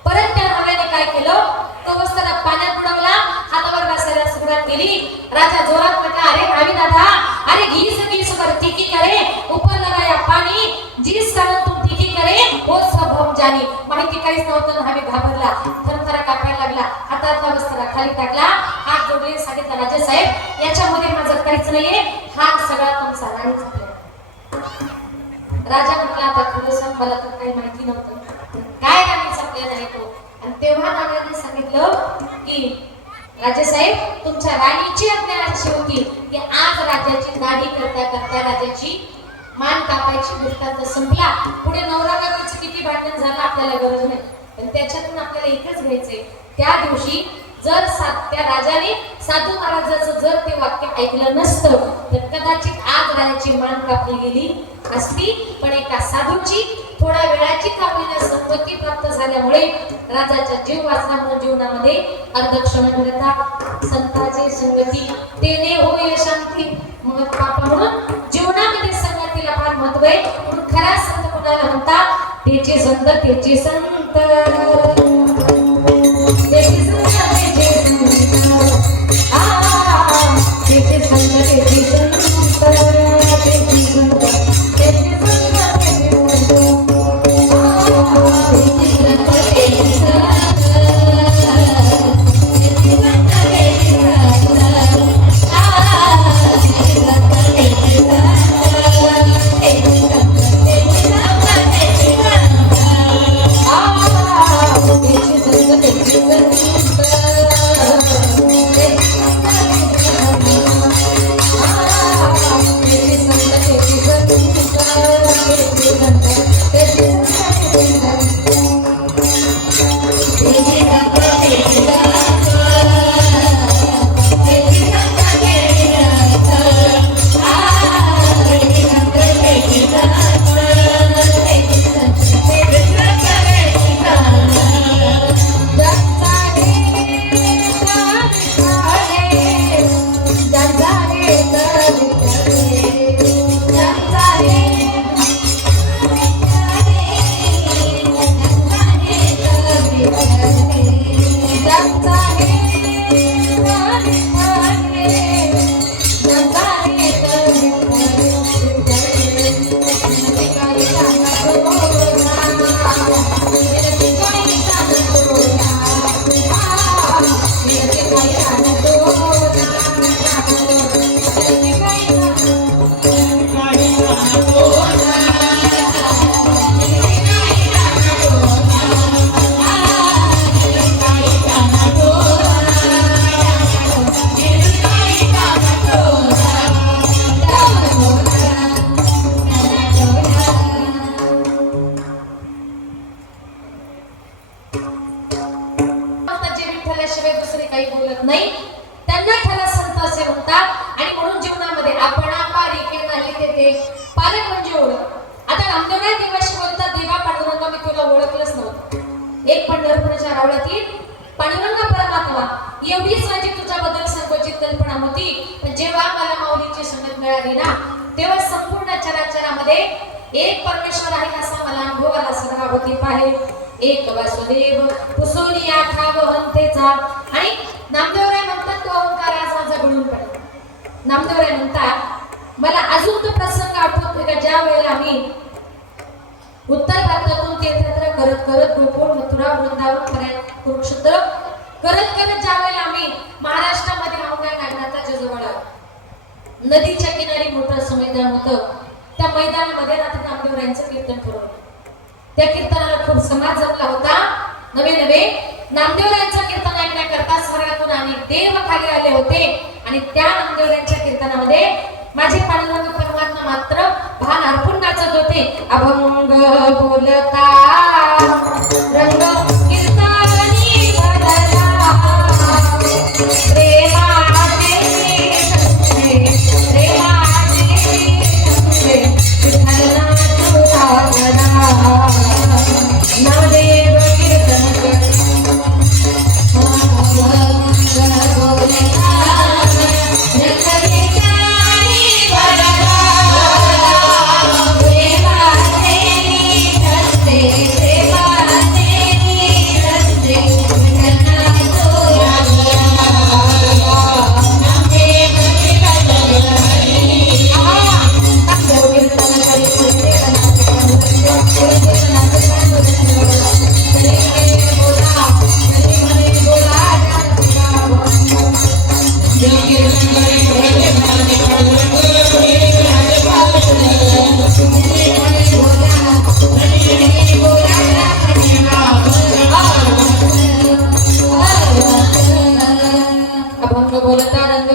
परत त्या न्हाव्याने काय केलं, तो वस्त्र पाण्यात बुडवला, हातावर घासायला सुरुवात केली. राजा जोरात म्हटला, अरे न्हावी दादा, अरे घीस घीस करे तिखी करे, ऊपर लगाया पाणी, जिस कारण तुम तिखी करे वो सब बन जाए. माहिती काहीच नव्हतं. न्हावी घाबरला, थरथरा कापायला लागला, हातातला वस्त्र खाली टाकला, हात जोडले, सांगितलं, राजेसाहेब याच्यामध्ये माझं काहीच नाहीये, हा सगळा तुमचा राणीचा प्लॅन. राजा म्हटला, आता खरं सांग, मला तर काही माहिती नव्हतं, काय राणीचा प्लॅन आहे तो. आणि तेव्हा राजाने सांगितलं की राजेसाहेब, तुमच्या राणीची आज्ञा अशी होती की आज राजाची दाढी करता करता राजाची मान कापायची. वृत्तांत संपला. पुढे नवरा बायकोचं किती भांडण झालं आपल्याला गरज नाही, पण त्याच्यातून आपल्याला एकच घ्यायचंय, त्या दिवशी जर त्या राजाने साधू महाराजाचं जर ते वाक्य ऐकलं नसतं तर कदाचित आज राजाची मान कापली गेली असती. पण एका साधूची थोड्या वेळाची कापलेल्या संपत्ती प्राप्त झाल्यामुळे राजाचा जीव वाचल्यामुळे जीवनामध्ये अर्धक्षण घडतात. संतांचे संगती तेने होय शांती. मग पापा म्हणून जीवनामध्ये संगतीला फार महत्व आहे. म्हणून खरा संत कोणाला म्हणतात, त्याचे संत त्याचे संत, त्याचे संत त्याचे संत, त्याचे संत त्याचे संत, त्याचे संत त्याचे संत मालक म्हणजे ओळख. आता नामदेवराय देवाशी बोलतात, देवा पांडुरंगा मी तुला ओळखलंच नव्हतं. एक पंढरपूरच्या रावळातील पांडुरंग परमात्मा एवढीच माझी तुझ्याबद्दल संकोचित कल्पना होती, पण जेव्हा मला माऊलीची संगत मिळाली ना, तेव्हा संपूर्ण चराचरामध्ये एक परमेश्वर आहे असा मला अनुभव आला. सर्वावती पाहे एक वासुदेव पुसोनी आठा भवंतेचा. आणि नामदेवराय म्हणतात तो ओंकार आज माझा गळून पडला. नामदेवराय म्हणतात मला अजून तो प्रसंग आठवतोय का ज्या वेळेला आम्ही उत्तर भारतातून तीर्थयात्रा करत करत गोकुळ मथुरा वृंदावन पर्यंत कुरुक्षेत्र करत करत ज्या वेळेला आम्ही महाराष्ट्रामध्ये औंढा नागनाथाच्या जवळ आलो, नदीच्या किनारी मोठं असं मैदान होतं. त्या मैदानामध्ये रात्री नामदेवरायांचं कीर्तन ठरवलं. त्या कीर्तनाला खूप समाज जमला होता. नवे नवे नामदेवरायांचं कीर्तन ऐकण्याकरता स्वर्गातून अनेक देव खाली आले होते. आणि त्या नामदेवरायांच्या कीर्तनामध्ये माझे पांडुरंग परमात्मा मात्र भान अर्पून नाचत होते. अभंग बोलता रंग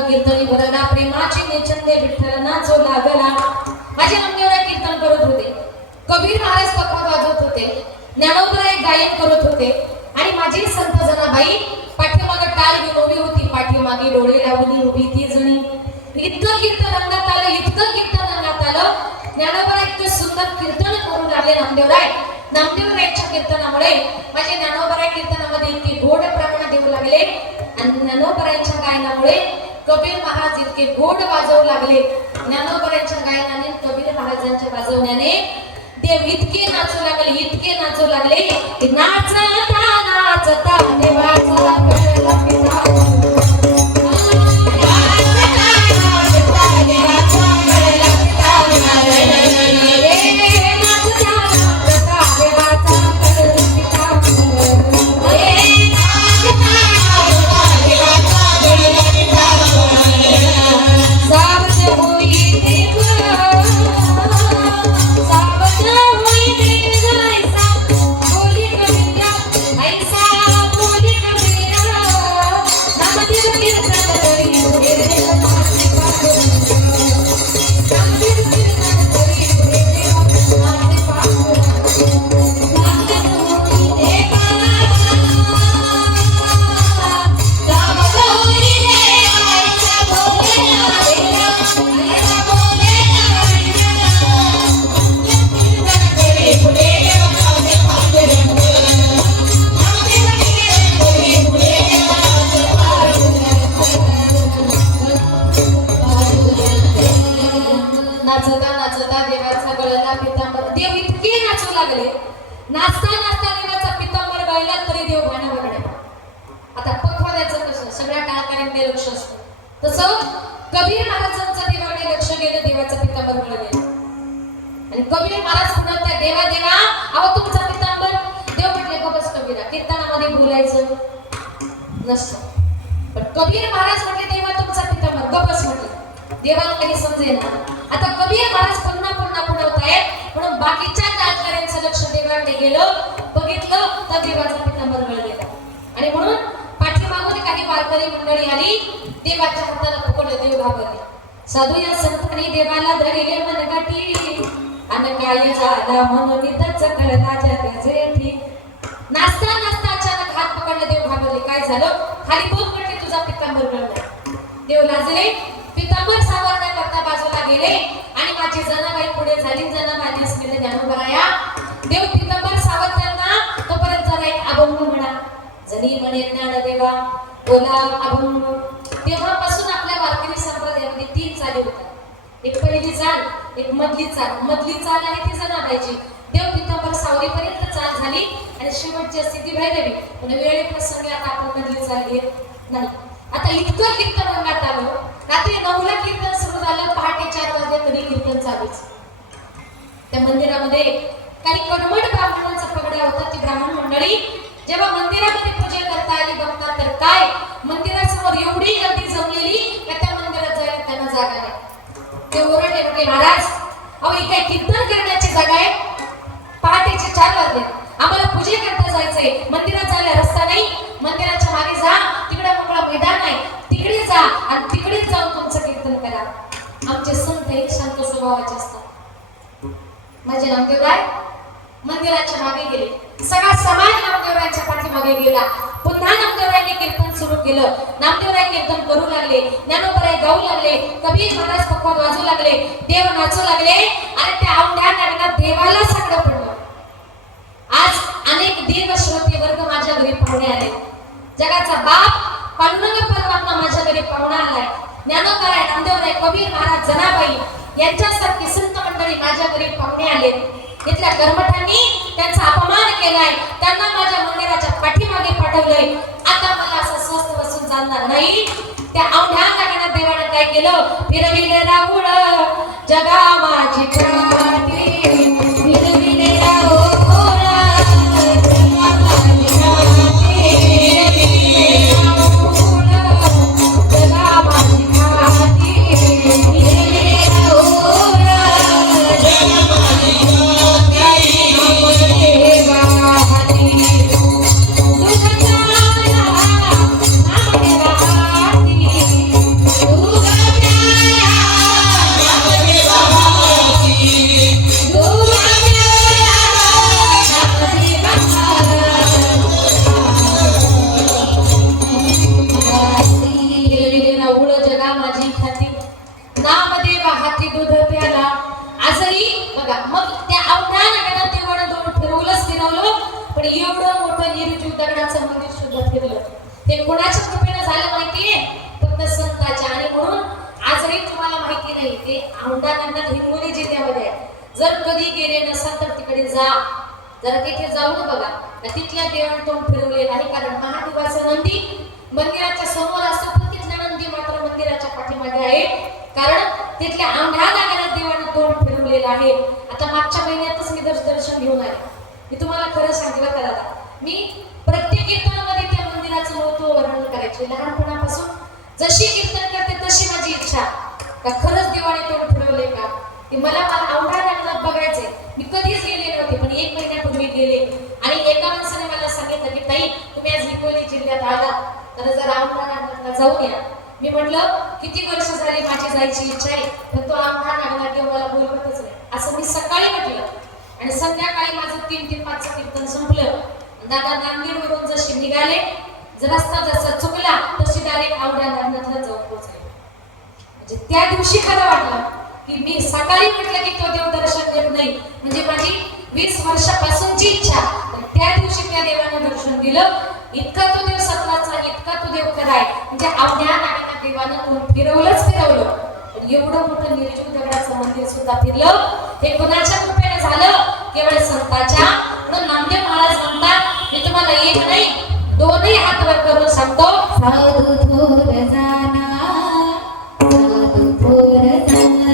कीर्तनी भरला प्रेमाने नवदेव कीर्तन नामदेवरायांच्या कीर्तनामुळे माझे ज्ञानोबराय कीर्तनामध्ये इतके गोड प्रमाण देऊ लागले. आणि ज्ञानोबरायांच्या गायनामुळे कबीर महाराज इतके गोड वाजवू लागले. ज्ञानोबरायांच्या गायनाने कबीर महाराजांच्या वाजवण्याने देव इतके नाचू लागले, इतके नाचू लागले की नाचता नाचता देवाचा गळा पिता. नाचता नाचता देवाचा पितांबर गायला तरी देव भानावर रडला. आता पखवाद्याचं कसं सगळ्या काळकऱ्यांकडे लक्ष असतं, तसं कबीर महाराजांचं देवाकडे लक्ष गेलं. देवाचा पितांबर गळले आणि कबीर महाराज म्हणतात देवा देवा अहो तुमचा पितांबर. देव म्हटले बस कबीरा कीर्तनामध्ये बोलायचं नसतं. पण कबीर महाराज म्हटले देवा तुमचा पितांबर बस म्हटलं. देवाला काही समजेल ना. आता कबीर महाराज पुन्हा पुन्हा पुढवतायत म्हणून बाकीच्या काळकऱ्यांचं लक्ष देवाकडे गेलं. बघितलं तर देवाचा पितांबर गळलेला. आणि म्हणून पाठीमागून काही वारकरी मंडळी आली, देवाच्या हाताला पकडलं. देव घाबरले. साधू या संतांनी देवाला धरिले मनगाठी आणि काय झाला म्हणून तिथंच कळला जगाचे. नाचता नाचता अचानक हात पकडला. देव घाबरले. काय झालं? खाली बोल म्हटले तुझा पितांबर गळला. देव लाजले. पितांबर सावरण्याकरता बाजूला गेले आणि माझी जनाबाई पुढे झाली. जनाबाई असलेल्या ज्ञानोबराया देव पितांबर सावत्रांना तोपर्यंत जरा एक अभंग म्हणा. जनी म्हणे ज्ञानदेवा बोला अभंग. तेव्हापासून आपल्या वारकरी संप्रदायामध्ये 3 चाली होतात. एक पहिली चाल, एक मधली चाल. मधली चाल आहे ती जनाबाईची. देव पितांबर सावरीपर्यंत चाल झाली आणि शेवटची स्थिती भैरवी. पण वेळे प्रसंगी आता आपण मधली चाल घेत नाही. आता इतकं कीर्तन रंगात आलो. रात्री 9ला कीर्तन सुरू झालं, पहाटे 4 वाजले तरी कीर्तन चालूच. त्या मंदिरामध्ये काही कणमट ब्राह्मणांचा पगडा होता. ती ब्राह्मण मंडळी जेव्हा मंदिरामध्ये पूजा करता आली बघतात तर काय मंदिरासमोर एवढी गर्दी जमलेली की त्या मंदिरात जायला त्यांना जागा नाही. ते ओरडले म्हटले महाराज अहो ही काय कीर्तन करण्याची जागा आहे? पहाटेचे 4 वाजले, आम्हाला पूजे करता जायचंय, मंदिरात जायला रस्ता नाही. मंदिराच्या मागे जा, तिकडे मोकळा मैदान आहे, तिकडे जा आणि तिकडे जाऊन तुमचं कीर्तन करा. आमचे संत हे शांत स्वभावाचे असतात. माझे नामदेवराय मंदिराच्या मागे गेले. सगळा समाज नामदेवरायांच्या पाठीमागे गेला. पुन्हा नामदेवरायांनी कीर्तन सुरू केलं. नामदेवराय कीर्तन करू लागले, ज्ञानोबराय गाऊ लागले, कबीर महाराज पकवान वाजू लागले, देव नाचू लागले आणि त्या औंढ्या नागनाथ देवाला साकडं पडलं. आज अनेक दीर्घ श्रोते वर्ग माझ्या घरी पाहुणे आले. जगाचा बाप पांडुरंग परमात्मा माझ्या घरी पाहुणा आलाय. ज्ञानोबराय, नामदेवराय, कबीर महाराज, जनाबाई यांच्यासारखी संत मंडळी माझ्या घरी पाहुणे आले. इथल्या कर्मठांनी त्यांचा अपमान केलाय, त्यांना माझ्या मंदिराच्या पाठीमागे पाठवलंय. आता मला असं स्वस्त बसून चालणार नाही. त्या औंढ्या नागनाथ देवाने काय केलं? फिरविले राहुळ जगा माझी प्राती, फिरविले राहुळ हिंगोली जिल्ह्यामध्ये. जर कधी गेले नसाल तर तिकडे जा, जरा तिथे जाऊन बघा. तिथल्या देवाने तोंड फिरवलेलं आहे. कारण महादेवाचा नंदी मंदिराच्या समोर असतो, पण तिथला नंदी मात्र मंदिराच्या पाठीमागे आहे. कारण तिथल्या औंढ्या नागनाथ देवाने तोंड फिरवलेलं आहे. आता मागच्या महिन्यातच मी दर्शन घेऊन आले. मी तुम्हाला खरं सांगितलं का दादा, मी प्रत्येक कीर्तनामध्ये त्या मंदिराचं महत्त्व वर्णन करायचे. लहानपणापासून जशी कीर्तन करते तशी माझी इच्छा का खरंच देवाने तोंड फिरवले का, की मला औंढा नागनाथ बघायचंय. मी कधीच गेले नव्हते, पण 1 महिन्यापूर्वी गेले आणि एका माणसाने मला सांगितलं की ताई तुम्ही आज हिंगोली जिल्ह्यात आलात तर जरा औंढा नागनाथला जाऊन या. मी म्हटलं किती वर्ष झाली माझी जायची इच्छा आहे, पण तो औंढा नागनाथ देव मला बोलवतच नाही. असं मी सकाळी म्हटलं आणि संध्याकाळी माझं 3 ते 5 कीर्तन संपलं. दादा नांदेडवरून जसे निघाले, रस्ता जसा चुकला तशी डायरेक्ट औंढा नागनाथला जाऊन पोहोचले. म्हणजे त्या दिवशी खरं वाटलं की मी सकाळी म्हटलं की तो देव दर्शन देत नाही, म्हणजे माझी 20 वर्षापासूनची इच्छा, तर त्या दिवशी त्या देवाने दर्शन दिलं. इतका तो देव सत्वाचा, इतका तो देव खराय. म्हणजे औंढ्या नागनाथ देवानं तोंड फिरवलं. एवढं मोठं निर्जीव दगडाचं मंदिर सुद्धा फिरलं. हे कुणाच्या कृपेने झालं? केवळ संताच्या. म्हणून नामदेव महाराज म्हणतात, मी तुम्हाला एक नाही 2ही हात वर करून सांगतो, साधू थोर जाना, साधू थोर जाना,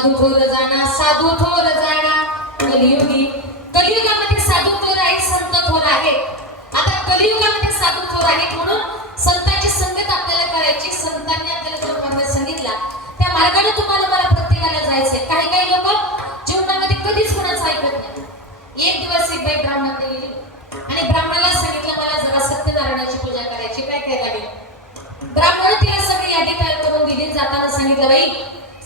साधू थोर जाणा साधू थोर जाणा कलियुगी कलियुगामध्ये साधू थोर आहे संत थोर आहे. आता कलियुगामध्ये साधू थोर आहे म्हणून संतांची संगत आपल्याला करायची. संतांनी आपल्याला जो मार्ग सांगितला त्या मार्गाने तुम्हाला मला प्रत्येकाला जायचंय. काही काही लोक जीवनामध्ये कधीच कोणाचं ऐकत नाही. एक दिवस एक बाई ब्राह्मणाकडे गेली आणि ब्राह्मणाला सांगितलं मला जरा सत्यनारायणाची पूजा करायची, काय काय लागेल. ब्राह्मण तिला सगळी यादी तयार करून दिली. जाताना सांगितलं बाई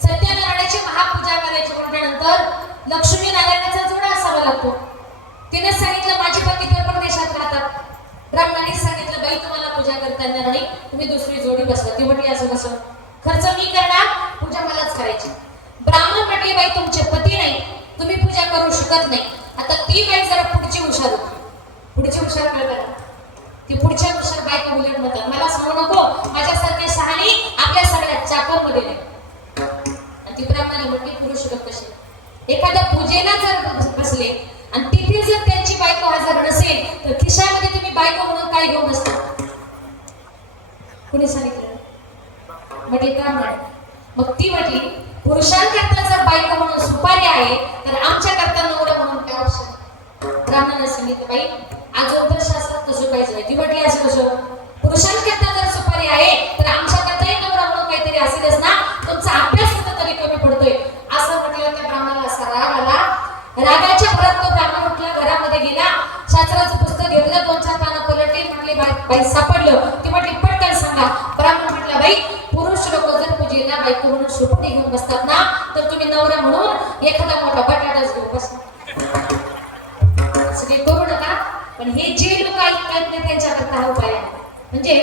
सत्यनारायणाची महापूजा करायची म्हटल्यानंतर लक्ष्मी नारायणाचा जोडा असावा लागतो. तिने सांगितलं माझी पती परदेशात राहतात. ब्राह्मणाने सांगितलं बाई तुम्हाला पूजा करता येणार नाही, तुम्ही दुसरी जोडी बसवा. ती म्हटली असं कसं, खर्च मी करणार, पूजा मलाच करायची. ब्राह्मण म्हटले बाई तुमचे पती नाही, तुम्ही पूजा करू शकत नाही. आता ती बाई जरा पुढची हुशार होती. पुढची हुशार कळतात ती पुढच्या हुशार बायका उलट म्हणतात मला सांगू नको माझ्यासारख्या शहाणी आपल्या सगळ्या चाकर मध्ये नाही. आणि ती ब्राह्मणाने म्हटली पुरुष लोक कसे एखाद्या पूजेला जर बसले आणि तिथे जर त्यांची बायको हजर नसेल तर खिशामध्ये तुम्ही बायको म्हणून काय घेऊन बसता. कुणी सांगितलं म्हटले ब्राह्मण. मग ती म्हटली पुरुषांकरता जर बायको म्हणून सुपारी आहे तर आमच्या करता नवरा म्हणून काय आवश्यक. ब्राह्मणाने सांगितलं बाई आजोबर शास्त्रात कसं पाहिजे. ती म्हटली असं कसं, पुरुषांकरता जर सुपारी आहे तर आमच्या करताही नवरा म्हणून काहीतरी असेलच ना, तुमचा अभ्यास तरी कमी पडतोय. असं म्हटलं त्या ब्राह्मणाला असा राग आला. रागाच्या भरात तो ब्राह्मण उठला, घरामध्ये गेला, शास्त्राचं पुस्तक घेतलं, 2-4 पानं पलटली. म्हटली बाई सापडलं. ती म्हटली पटकन सांगा. ब्राह्मण म्हटला बाई पुरुष लोक जर पूजेला बायको म्हणून सुपारी घेऊन बसतात ना तर तुम्ही नवरा म्हणून एखादा मोठा बटाटाच घेऊन बसा. असं काही करू नका. पण हे जे लोक ऐकत नाही त्यांच्याकरता हा उपाय आहे. म्हणजे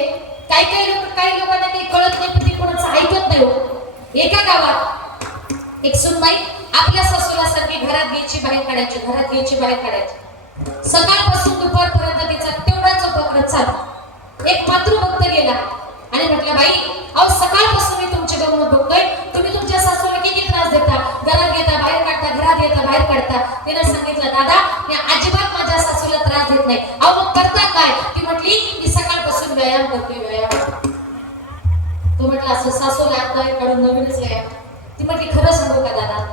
काही लोकांना काही कळत नाही पण ते कोणाचं ऐकत नाही. एका गावात एक सुनबाई आपल्या सासूला सारखी घरात घ्यायची बाहेर काढायची, घरात घ्यायची बाहेर काढायची. सकाळपासून दुपारपर्यंत तिचा तेवढाच उपक्रम चालू. एक मातृभक्त गेला आणि म्हटलं बाई अहो सकाळपासून मी तुमची गमत बघतोय, तुम्ही तुमच्या सासूला किती त्रास देता, घरात घेता बाहेर काढता, घरात घेता बाहेर काढता. तिने सांगितलं दादा मी अजिबात माझ्या सासूला त्रास देत नाही. अहो मग करता काय. ती म्हटली मी सकाळपासून व्यायाम करतोय व्यायाम. तो म्हटलं असं सासूला आत बाहेर काढून नवीनच व्यायाम. ती म्हटली खरं सांगू का दादा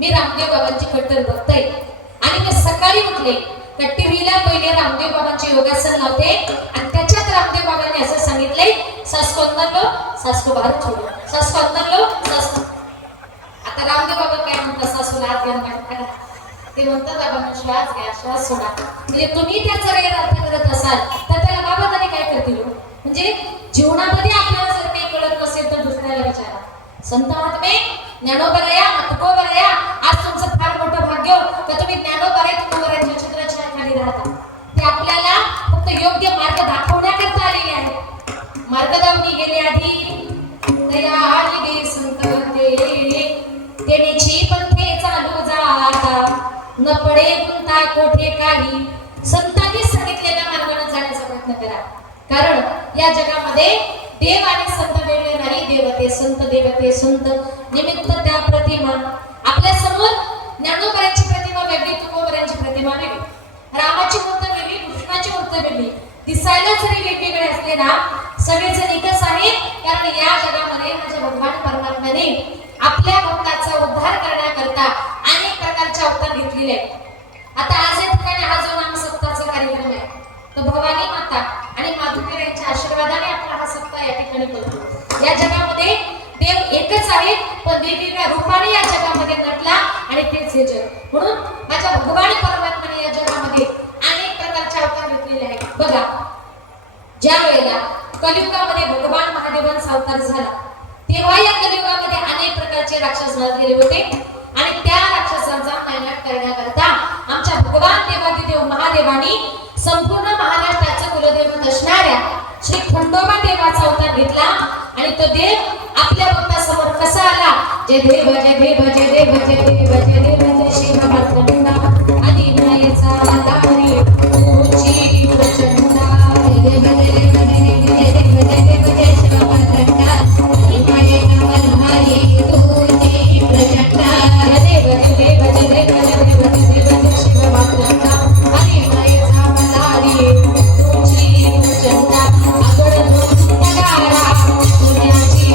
मी रामदेव बाबांची कट्टर बघताय आणि ते सकाळी उठले तर टीव्हीला पहिले रामदेव बाबांचे योगासन लावते आणि त्याच्यात रामदेव बाबांनी असं सांगितलंय सांस को अंदर लो सांस को बाहर छोड़ो, सांस को अंदर लो सांस. आता रामदेव बाबा काय म्हणतात सासूला आत घ्या, ते म्हणतात बाबांना श्वास घ्या श्वास सोडा. म्हणजे तुम्ही त्या जर अर्थ करत असाल तर त्याला बाबा तरी काय करतील. म्हणजे जीवनामध्ये आपल्याला जर काही कळत नसेल तर दुसऱ्याला विचारा. संत महात्मे ज्ञानोबराया तुकोबराया आज तुमचं फार मोठं भाग्य का तुम्ही ज्ञानोबराय तुकोबरायांच्या छत्राच्या खाली राहता. ते आपल्याला फक्त योग्य मार्ग दाखवण्याकरता आलेले आहेत. मार्गदावनी गेले आधी तयार गे संत तेनेची पंथे चालू जाता न पडे गुंता कोठे काही. संतांनी सांगितलेल्या मार्गाने जाण्याचा प्रयत्न करा. कारण या जगामध्ये देव आणि संत वेगळे नाही. देवते संत देवते संत निमित्त त्या प्रतिमा. आपल्या समोर ज्ञानोबरांची प्रतिमा वेगळी, तुकोबरांची प्रतिमा वेगळी, रामाची मूर्त वेगळी, कृष्णाची मूर्त वेगळी. दिसायला जरी वेगवेगळे असले ना सगळेजण एकच आहेत. कारण या जगामध्ये माझ्या भगवान परमात्म्याने आपल्या भक्ताचा उद्धार करण्याकरता अनेक प्रकारचे अवतार घेतलेले आहेत. आता आज या ठिकाणी हा जो नाम सप्ताहाचा कार्यक्रम आहे तो भवानी माता आणि माधुकर यांच्या आशीर्वादाने आपला हा सप्ताह या ठिकाणी करतो. या जगामध्ये देव एकच आहे पण वेगवेगळ्या रूपाने या जगामध्ये नटला आणि तेच हे जग. म्हणून माझ्या भगवान परमात्म्याने या जगामध्ये अनेक प्रकारचे अवतार घेतलेले आहेत. बघा ज्या वेळेला कलियुगामध्ये भगवान महादेवांचा अवतार झाला तेव्हा या कलियुगामध्ये अनेक प्रकारचे राक्षस मारलेले होते आणि त्या राक्षसांचा नायनाट करण्याकरता आमच्या भगवान देवादिदेव महादेवानी संपूर्ण महाराष्ट्राचं कुलदैवत असणाऱ्या श्री खंडोबा देवाचा अवतार घेतला आणि तो देव आपल्या भक्तासमोर कसा आला. जय देव जय देव जय देव जय देव जय देव जय शिव मातृंडा आदि मायेचा लावणी तुझी प्रचंडा. जय देव जय देव जय देव जय देव जय शिव मातृंडा आदि मायेचा मल्हारी तुझी प्रचंडा. जय देव जय देव जय देव जय देव जय देव जय शिव मातृंडा आदि मायेचा मल्हारी तुझी प्रचंडा. आगड नगारा पुण्याची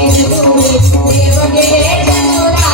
देव गे चंदुरा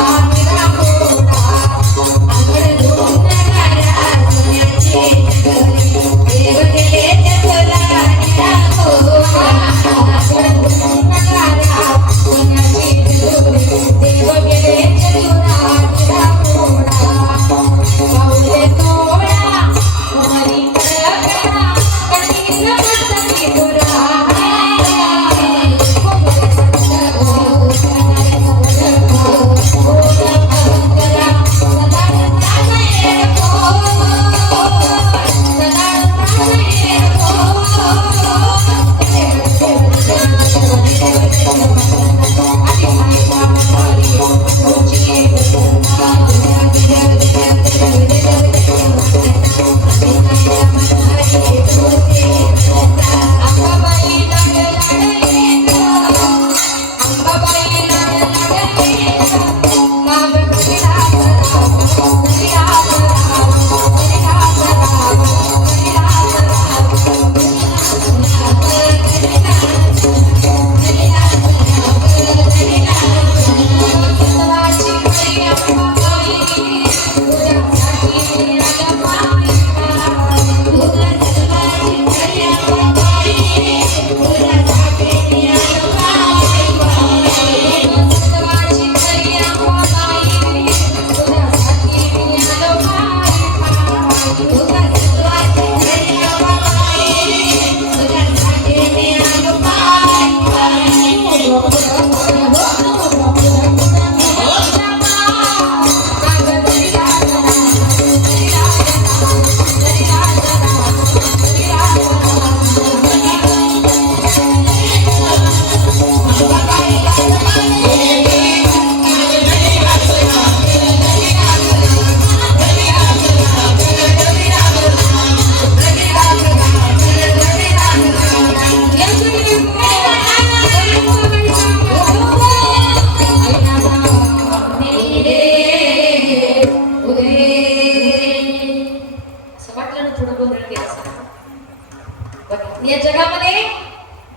या जगामध्ये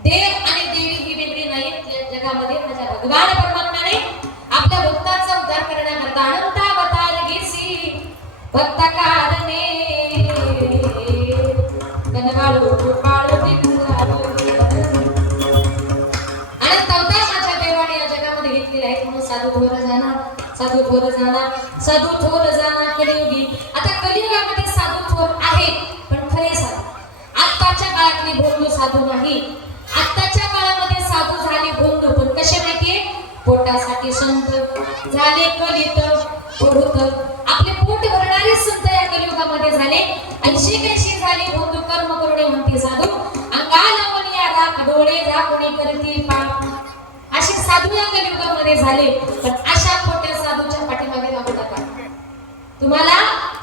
देव आणि देवी ही वेगळी नाही. या जगामध्ये माझ्या भगवान परमात्म्याने आपल्या भक्ताचा उद्धार करण्याकरता अनंत अवतार घेसी भक्त कारणे कनवाळू पाळू दिगुराळू अनंत अवतार माझ्या देवाने या जगामध्ये घेतलेले आहेत. म्हणून साधू थोर जाणार साधू थोर जाणार साधू थोर जाणार कलियुगी. आता कलियुगामध्ये साधू थोर आहे पण खरे साधू आत्ताच्या काळातले भोंदू साधू नाही. आत्ताच्या काळामध्ये साधू झाले भोंदू पण कसे माहितीये पोटासाठी संत झाले कलित पुरुत. आपले पोट भरणारे संत या कलियुगामध्ये झाले. 80 झाले भोंदू कर्म करुणे म्हणते साधू अंगाला मनिया राख डोळे झाकून करतील पाप. असे साधू या कलियुगामध्ये झाले. पण अशा खोट्या साधूच्या पाठीमागे लागू नका. तुम्हाला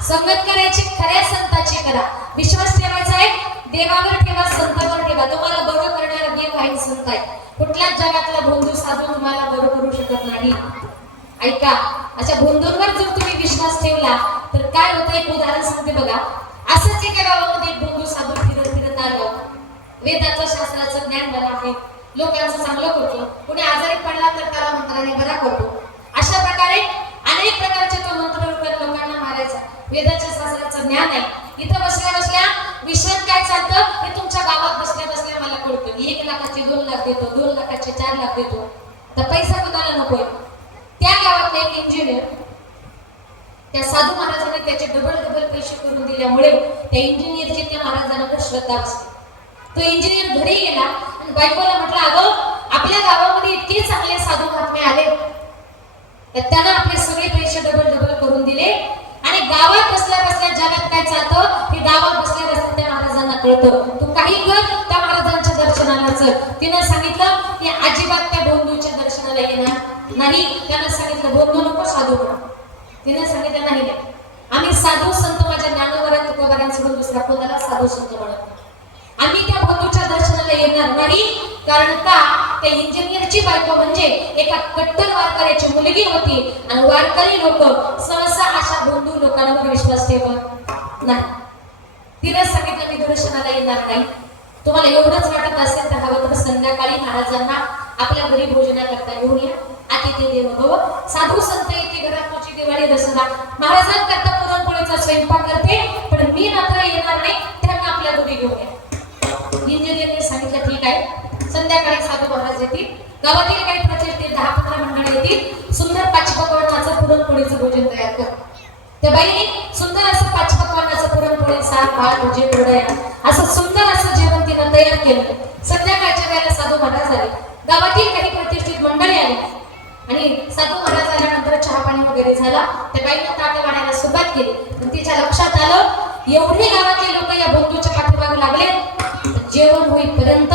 संगत करायची खऱ्या संताची करा. विश्वास ठेवायचा आहे देवावर ठेवा संतावर ठेवा. तुम्हाला बरं करणारा देव आहे संत आहे. कुठल्याच जगातला भोंदू साधू तुम्हाला बरं करू शकत नाही. ऐका अशा भोंदूंवर जर तुम्ही विश्वास ठेवला तर काय होतं एक उदाहरण सांगते बघा. असंच एका गावामध्ये एक भोंदू साधू फिरत आलं. वेदाचं शास्त्राचं ज्ञान बरं आहे लोकांचं चांगलं करतो. कुणी आजारी पडला तर त्याला मंत्राने बरा करतो. अशा प्रकारे अनेक प्रकारचे तो मंत्र लोकांना मारायचा. वेदाच्या शास्त्राचं ज्ञान आहे. इथं बसल्या बसल्या विषय काय चालतं हे तुमच्या गावात बसल्या बसल्या मला कळतं. 1 लाखाचे 2 लाख देतो 2 लाखाचे 4 लाख देतो. तर पैसा कोणाला नकोय. त्या गावातले एक इंजिनियर त्या साधू महाराजांनी त्याचे डबल पैसे करून दिल्यामुळे त्या इंजिनियरची त्या महाराजांना श्रद्धा बसली. तो इंजिनियर घरी गेला आणि बायकोला म्हटलं अगं आपल्या गावामध्ये इतके चांगले साधू महात्मे आले तर त्यांना आपले सगळे पैसे डबल करून दिले. आणि गावात बसल्या बसल्या जगात काय चालतं हे गावात बसल्या बसल्या त्या महाराजांना कळतं. तू काही कर त्या महाराजांच्या दर्शनाला चल. तिनं सांगितलं की अजिबात त्या भोंदूच्या दर्शनाला येणार नाही. त्यानं सांगितलं भोंदू नको साधू बन. तिनं सांगितलं नाही आम्ही साधू संत माझ्या ज्ञानोबा तुकोबारांसोबत दुसरा कोणाला साधू संत म्हणत आम्ही त्या भोंदूच्या दर्शनाला येणार नाही. कारण का त्या इंजिनियरची बायको म्हणजे एका कट्टर वारकऱ्याची मुलगी होती आणि वारकरी लोक सहसा अशा भोंदू लोकांवर विश्वास ठेवत नाही. तिने सांगितलं मी दर्शनाला येणार नाही. तुम्हाला एवढंच वाटत असेल तर हवं तर संध्याकाळी महाराजांना आपल्या घरी भोजनाकरता घेऊया. अतिथी देवो भव. साधू संत येते घरात तुझी दिवाळी दसरा महाराजांकरता पुरणपोळीचा स्वयंपाक करते पण मी मात्र येणार नाही. त्यांना आपल्या घरी घेऊया. इंजिनियरने सांगितलं ठीक आहे. संध्याकाळी साधू महाराज येतील. गावातील काही प्रतिष्ठित 10-15 मंडळी येतील. सुंदर पाचपक्वान्नाचं पुरणपोळीचं भोजन तयार कर. त्या बाईने सुंदर असं पाचपक्वान्नाचं पुरणपोळी साग भात भजे कुरडया असं सुंदर असं जेवण तिनं तयार केलं. संध्याकाळच्या वेळेला साधू महाराज आले. गावातील काही प्रतिष्ठित मंडळी आली आणि साधू महाराज आल्यानंतर चहा पाणी वगैरे झाला. त्या बाईनं ताट वाढायला सुरुवात केली. पण तिच्या लक्षात आलं एवढे गावातले लोक या भोंदूच्या पाठीमागे लागले. जेवण होईपर्यंत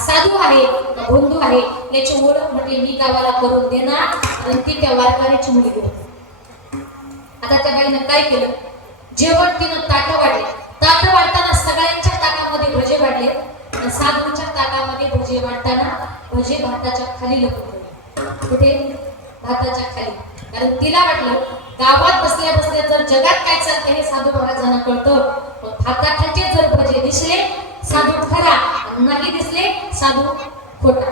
साधू आहे भोंदू आहे याची ओळख म्हटली मी गावाला करून देणार. आणि ती त्या वारकऱ्याची मुलगी होती. आता त्या बाईनं काय केलं जेवण तिनं ताट वाढले. ताट वाढताना सगळ्यांच्या ताटामध्ये भजे वाढले आणि साधूच्या ताटामध्ये भजे वाढताना भजे भाताच्या खाली लपवले. कुठे भाताच्या खाली. कारण तिला वाटलं गावात बसल्या बसल्या जर जगात काय चालतं हे साधू महाराजांना कळतं. पण भाताखालचे जर भजे दिसले साधू खरा नाही दिसले साधू खोटा.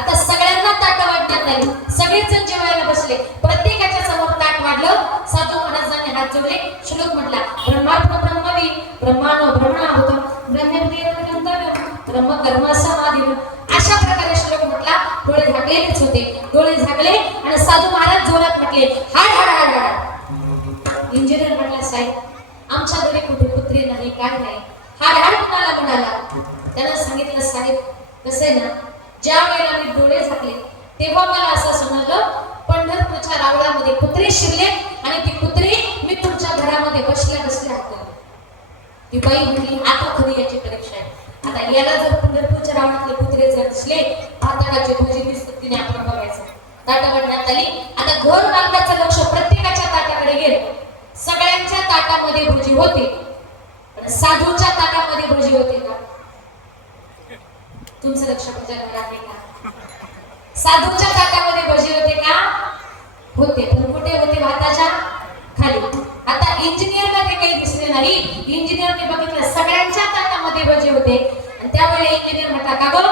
आता सगळ्यांना ताट वाढण्यात आली. सगळेच जण जेवायला बसले. प्रत्येकाच्या समोर ताट वाढलं. साधू महाराजांनी हात जोडले श्लोक म्हटला ब्रह्मात्म ब्रह्मवी ब्रह्मानो ब्रह्मणाहुतम ब्रह्मेंद्रियं ब्रह्म कर्म समाधी. अशा प्रकारे श्लोक म्हटला. डोळे झाकलेलेच होते. डोळे झाकले आणि साधू महाराज जोरात म्हटले हाड हाड हाड हाड. इंजिनियर म्हटला साहेब आमच्या घरी कुठे कुत्री नाही काय नाही. हाड हाड कुणाला. त्यानं सांगितलं साहेब कसं आहे ना ज्या वेळेला मी डोळे झाकले तेव्हा मला असं समजलं पंढरपूरच्या रावळामध्ये कुत्रे शिरले आणि ती कुत्री मी तुमच्या घरामध्ये बसल्या बसल्या हाकलली. ती बाई म्हणली आता खरी याची परीक्षा आहे. आता याला जर पंढरपूरच्या रावणातले कुत्रे जर दिसले भाताचे भजी दिसतात तिने आपण बघायचं. ताट वाढण्यात आली. आता घर मालकाचं लक्ष प्रत्येकाच्या ताटाकडे गेलं. सगळ्यांच्या ताटामध्ये भजी होती पण साधूच्या ताटामध्ये भजी होते का तुमचं लक्ष माझ्याकडे आहे का. साधूच्या ताटामध्ये भजी होते का होते पण कुठे होते भाताच्या खाली. आता इंजिनियरला ते काही दिसले नाही. इंजिनियरने बघितलं सगळ्यांच्या ताटामध्ये भजी होते आणि त्यावेळी एक इंजिनियर म्हटला का गो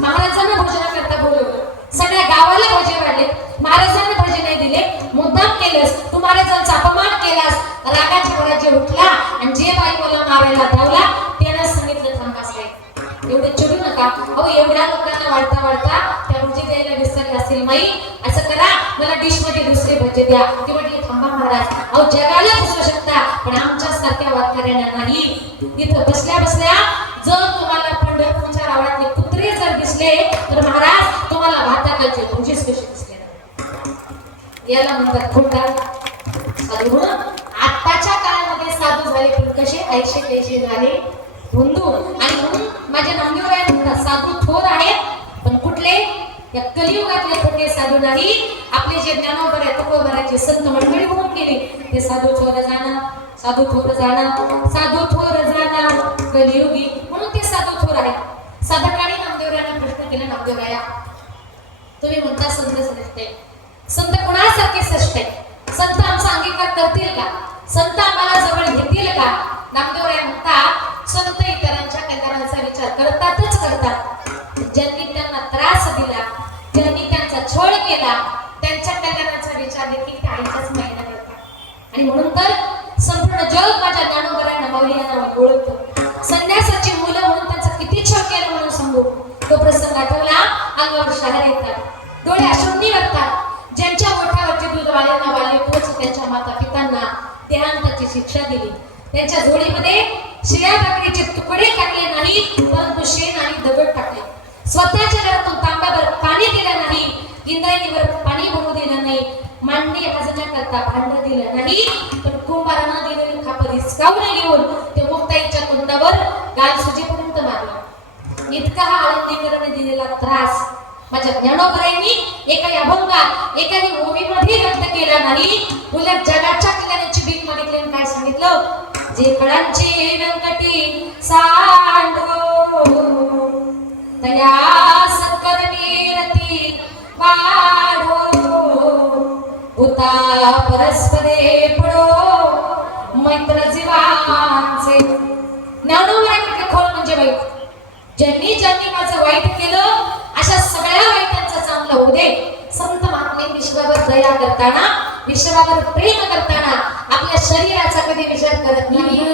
महाराजांना भोजनाकरता बोलवलं, सगळ्या गावाला भोजे वाढले, महाराजांना भोजे नाही दिले, मुद्दाम केलंस तू, महाराजांचा अपमान केलास. रागाच्या भरात जे उठला आणि जे बाई मला मारायला धावला त्यानं सांगितलं थांबास रे, एवढे चिडू नका. अहो एवढ्या लोकांना वाढता वाढता त्या भोजे द्यायला विसरले असेल माई, असं करा मला डिश मध्ये दुसरे भोजे द्या. ते म्हटले थांबा महाराज, अहो जगाला फसवू शकता पण आमच्या सारख्या वाटणाऱ्यांना नाही. इथं बसल्या बसल्या जर तुम्हाला पंढरपूरच्या रावणातले कुत्रे जर दिसले तर महाराज तुम्हाला भाताकाचे भोजेच कसे दिसले, याला म्हणतात खोटा साधू. आताच्या काळामध्ये साधू झाले पण कसे ऐशे कैसे झाले बंधू. आणि म्हणून माझ्या नामदेवराय म्हणतात साधू थोर आहेत पण कुठले, या कलियुगातले खोटे साधू नाही. आपले जे ज्ञानोबर आहे तुकोबराचे संत मंडळी होऊन गेले ते साधू थोर जाणं, साधू थोर जाणं, साधू थोर जाणं कलियुगी, म्हणून ते साधू थोर आहेत. साधकाने नामदेवरायांना प्रश्न केला, नामदेवराया तुम्ही म्हणता संत श्रेष्ठ आहे, संत कोणासारखे श्रेष्ठ आहे, संत आमचा अंगीकार करतील का, संत आम्हाला जवळ घेतील का. नामदेवराय म्हणतात संत इतरांच्या कल्याणाचा विचार करतातच करतात, ज्यांनी त्यांना त्रास दिला, ज्यांनी त्यांचा छळ केला त्यांच्या कल्याणाचा विचार देखील ते आईच्याच महिना करतात. आणि म्हणून तर संपूर्ण जग माझ्या ज्ञानोबरायांना माऊली या नावाने ओळखतं. संन्यासाची मुलं म्हणून त्यांचा किती छळ केला म्हणून सांगू. तो प्रसंग आठवला अंगावर शहर येतात, डोळे अश्रूंनी भरतात. ज्यांच्या ओठावरचे दूध वाळेना वाळे तोच त्यांच्या माता पितांना देहांताची शिक्षा दिली. त्यांच्या जोडीमध्ये शिळ्या भाकरीचे तुकडे टाकले नाही परंतु शेण आणि दगड टाकले. स्वतःच्या घरातून तांब्यावर पाणी दिलं नाही, इंद्रायणीवर पाणी भरू दिलं नाही, मांडी भाजण्याकरता भांड दिलं नाही, पण कुंभारांना दिलेली खापर हिसकावून घेऊन ते मुक्ताईच्या तोंडावर गाल सुजेपर्यंत मारला. इतका हा आळंदीकरांनी दिलेला त्रास माझ्या ज्ञानोबरायांनी एका अभंगात एकाही ओवीमध्ये व्यक्त केला नाही. उलट जगाच्या कल्याणाची भीक मागितली आणि काय सांगितलं, जे कळांची व्यंकटी सांडो तया सकरणी रती वाढो उता परस्परे पडो मैत्र जीवांचे. ज्ञानोबराय म्हटलं खोल म्हणजे वाईट, ज्यांनी ज्यांनी माझं वाईट केलं अशा सगळ्या वाईटांचा चांगलं होऊ दे. संत महात्मे विश्वावर दया करताना, विश्वावर प्रेम करताना आपल्या शरीराचा कधी विचार करत नाही.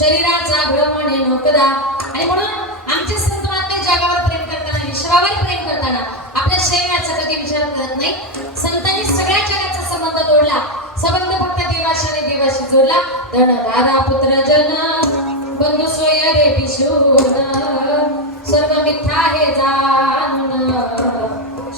शरीराचा भ्रमणे नोकदा. आणि म्हणून आमचे संत महात्मे जगावर प्रेम करताना विश्वावर प्रेम करताना आपल्या शरीराचा कधी विचार करत नाही. संतांनी सगळ्या जगाचा संबंध तोडला. संबंध फक्त देवाशी आणि देवाशी जोडला. धन दादा पुत्र जन बंधू सोय रे विशून सर्व मिथ्या हे जाणून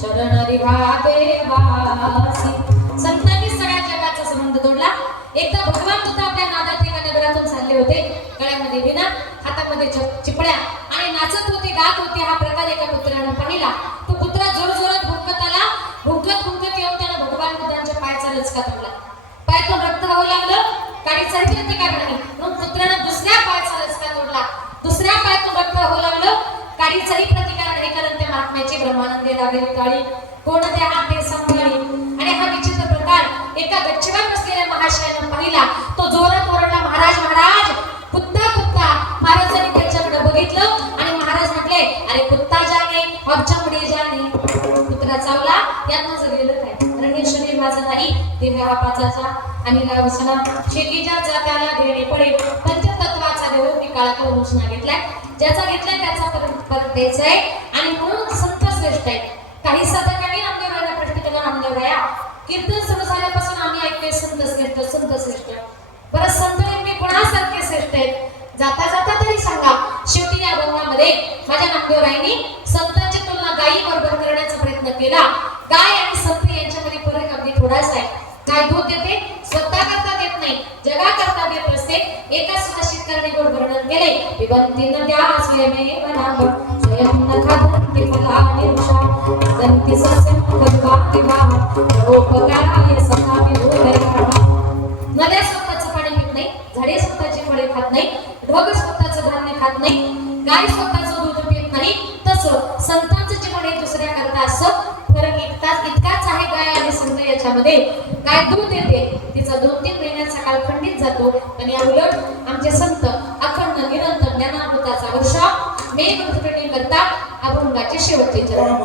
शरण रिभा देवासी. संतांनी सगळ्या जगाचा संबंध तोडला. एकदा भगवान सुद्धा आपल्या नादात एका नगरातून चालले होते. गळ्यामध्ये विना, हातामध्ये चिपळ्या आणि नाचत होते, गात होते. हा प्रकार एका पुत्राने पाहिला. तो पुत्र जोरजोरात भुंकत आला. भुंकत भुंकत येऊन त्याने भगवान बुद्धांच्या पायाचा लचका तोडला. पायातून रक्त वाहू लागलं. काडीचाही प्रतिकार नाही म्हणून पुत्राने दुसऱ्या पायाचा लचका तोडला. दुसऱ्या पायातून रक्त वाहू लागलं. काडीचाही प्रतिकार नाही कारण त्या महात्म्याची ब्रह्मानंदे लागली काळी. कोण त्या हाते सांभाळी. आणि हा विचित्र प्रकार एका गच्चीवर बसलेल्या महाशयाने पाहिला. तो जोरात ओरडला, महाराज महाराज. कुत्ता कुत्ता. महाराजांनी त्याच्याकडे बघितलं आणि महाराज म्हटले, अरे कुत्ता जाणे और चमडी जाणे. कुत्रा चावला. यात माझं गेलं काय? कारण हे शरीर माझं नाही. देह हा पाचाचा आणि लावसना शेतीच्या जात्याला घेणे पडे. पंचतत्वाचा देव मी काळा करून उष्णा घेतलाय. ज्याचा घेतलाय त्याचा परत द्यायचा आहे. आणि म्हणून संत श्रेष्ठ आहे. काही साधकांनी नामदेवरायांना प्रश्न केला, नामदेवराया कीर्तन सुरू झाल्यापासून आम्ही ऐकले संत श्रेष्ठ संत श्रेष्ठ. बरं संत नेमके कोणासारखे श्रेष्ठ आहेत? जाता जाता तरी सांगा. शेवटी या बंगामध्ये माझ्या नामदेवरायांनी संतांची तुलना गायी बरोबर करण्याचा प्रयत्न केला. गाय आणि संत यांच्यामध्ये फरक अगदी थोडासा आहे. गाय दूध देते, स्वतः करता देत नाही, जगा करता देत असते. एका सुभाषित करणे गोड वर्णन केले. विबंती नद्या स्वयमेव नाम स्वयं न खादन्ति फलानि वृषा दन्ति सस्यं खद्वाति वाह परोपकाराय सखा विभूतयः. नद्या स्वतःचं पाणी पित नाही, झाडे स्वतःची फळे खात नाही, ढोग स्वतःचं धान्य खात नाही, गाय स्वतःचं दूध पित नाही. तसं संतांचं जीवन हे दुसऱ्या करता असं फरक इतकाच आहे गाय आणि संत याच्यामध्ये. गाय दूध देते, तिचा 2-3 महिन्याचा काळ खंडित जातो. आणि या उलट आमचे संत अखंड निरंतर ज्ञानामृताचा वर्षा मेघ प्रकटी करतात. अभंगाचे शेवटचे चरण.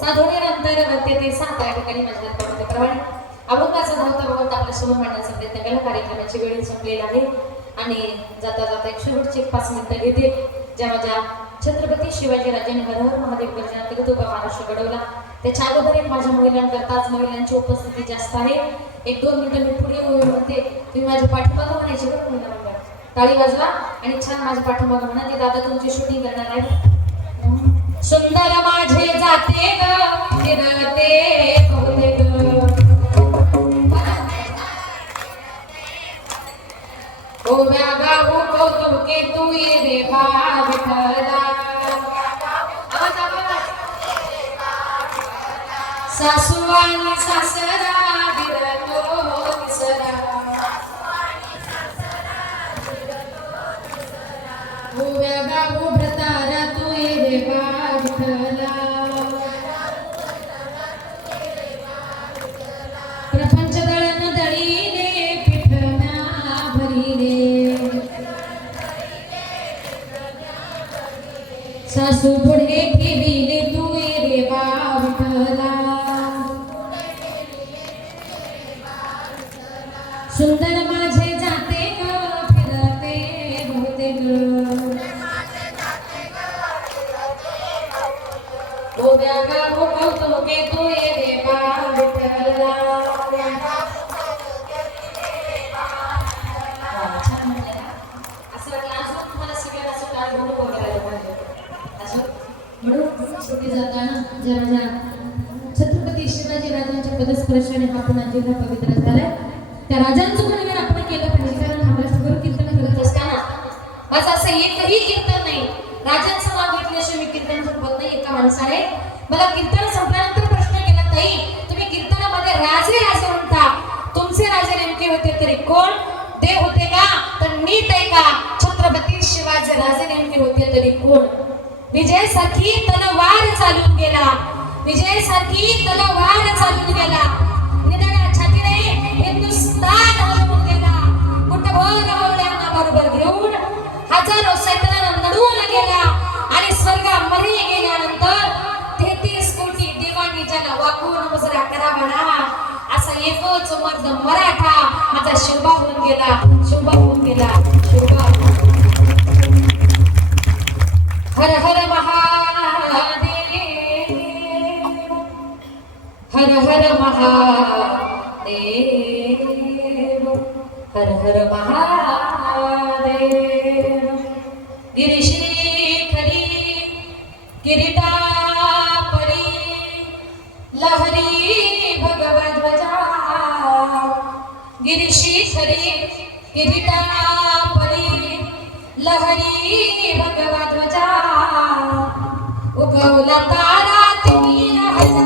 साधवण्यानंतर ते सात या ठिकाणी माझ्या प्रमाणे अभंगाचा धावता बघत आपल्या समोर मांडण्याचा प्रयत्न केला. कार्यक्रमाची वेळ संपलेला आहे आणि जाता जाता एक शेवटचे 5 मिनिटं घेते ज्या माझ्या छत्रपती शिवाजी राजांनी हर हर महादेव गर्जनांतर्गत उभा महाराष्ट्र घडवला. त्याच्या अगोदर एक माझ्या महिलांकरताच महिलांची उपस्थिती जास्त आहे. 1-2 मिनिटं मी पुढे म्हणते, तुम्ही माझ्या पाठीमागं म्हणायची बरं महिला टाळी वाजवा आणि छान माझ्या पाठीमागं म्हणा. ते दादा तुमची शूटिंग करणार आहे. सुंदर माझे जाते ग फिरते बहुते ग ओव्या गाऊ कौतुके तू ये रे बा विठला सासू आणि सासरा विरतो विसरा ओव्या गाऊ भ्रतारा तू ये रे बा प्रपंच दळण दळीले पिठना भरीले सासू पुढे ठेविले तू ये रे बा विठला सुंदर माझे जाते ग फिरते बहुते ग ओव्या गाऊ कौतुके तू ये रे बा विठला. असं वाटलं अजून तुम्हाला सगळ्यांना असं काय बोलू वगैरे पाहिजे असं म्हणून शेवटी जाताना जरा छत्रपती शिवाजी राजांच्या पदस्पर्शाने हा पुन्हा जिल्हा पवित्र झालाय. त्या राजांचं गुणगान आपण केलं पाहिजे कारण महाराष्ट्रभर कीर्तन करत असताना माझं असं एकही कीर्तन नाही राजांचं नाव घेतल्याशिवाय मी कीर्तन संपत नाही. एका माणसाने मला कीर्तन संपल्यानंतर प्रश्न केला, ताई तुम्ही कीर्तनामध्ये राजे राजे म्हणता, तुमचे राजे नेमके होते तरी कोण? देव होते का? तर नीट आहे का? छत्रपती शिवाजी राजे नेमके होते तरी कोण? विजयासाठी तलवार चालून गेला, विजयासाठी तलवार चालून गेला, निदान छातीने हिंदुस्तान हलवून गेला. कुठभर गवळ्यांना बरोबर घेऊन हजारो सैतानांना नडून गेला आणि स्वर्गामध्ये गेल्यानंतर 33 कोटी देवांनी ज्याला वाकून मुजरा करावा ना असा एकच मर्द मराठा माझा शिवबा होऊन गेला, शिवबा होऊन गेला, शिवबा. हर हर महादेव, हर हर महादेव, हर हर महादेव. गिरिशिखरी किरीटा परी लहरी भगवध्वजा, गिरिशिखरी किरीटा परी लहरी भगवध्वजा, उगवला तारा तुम्ही राहता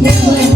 Never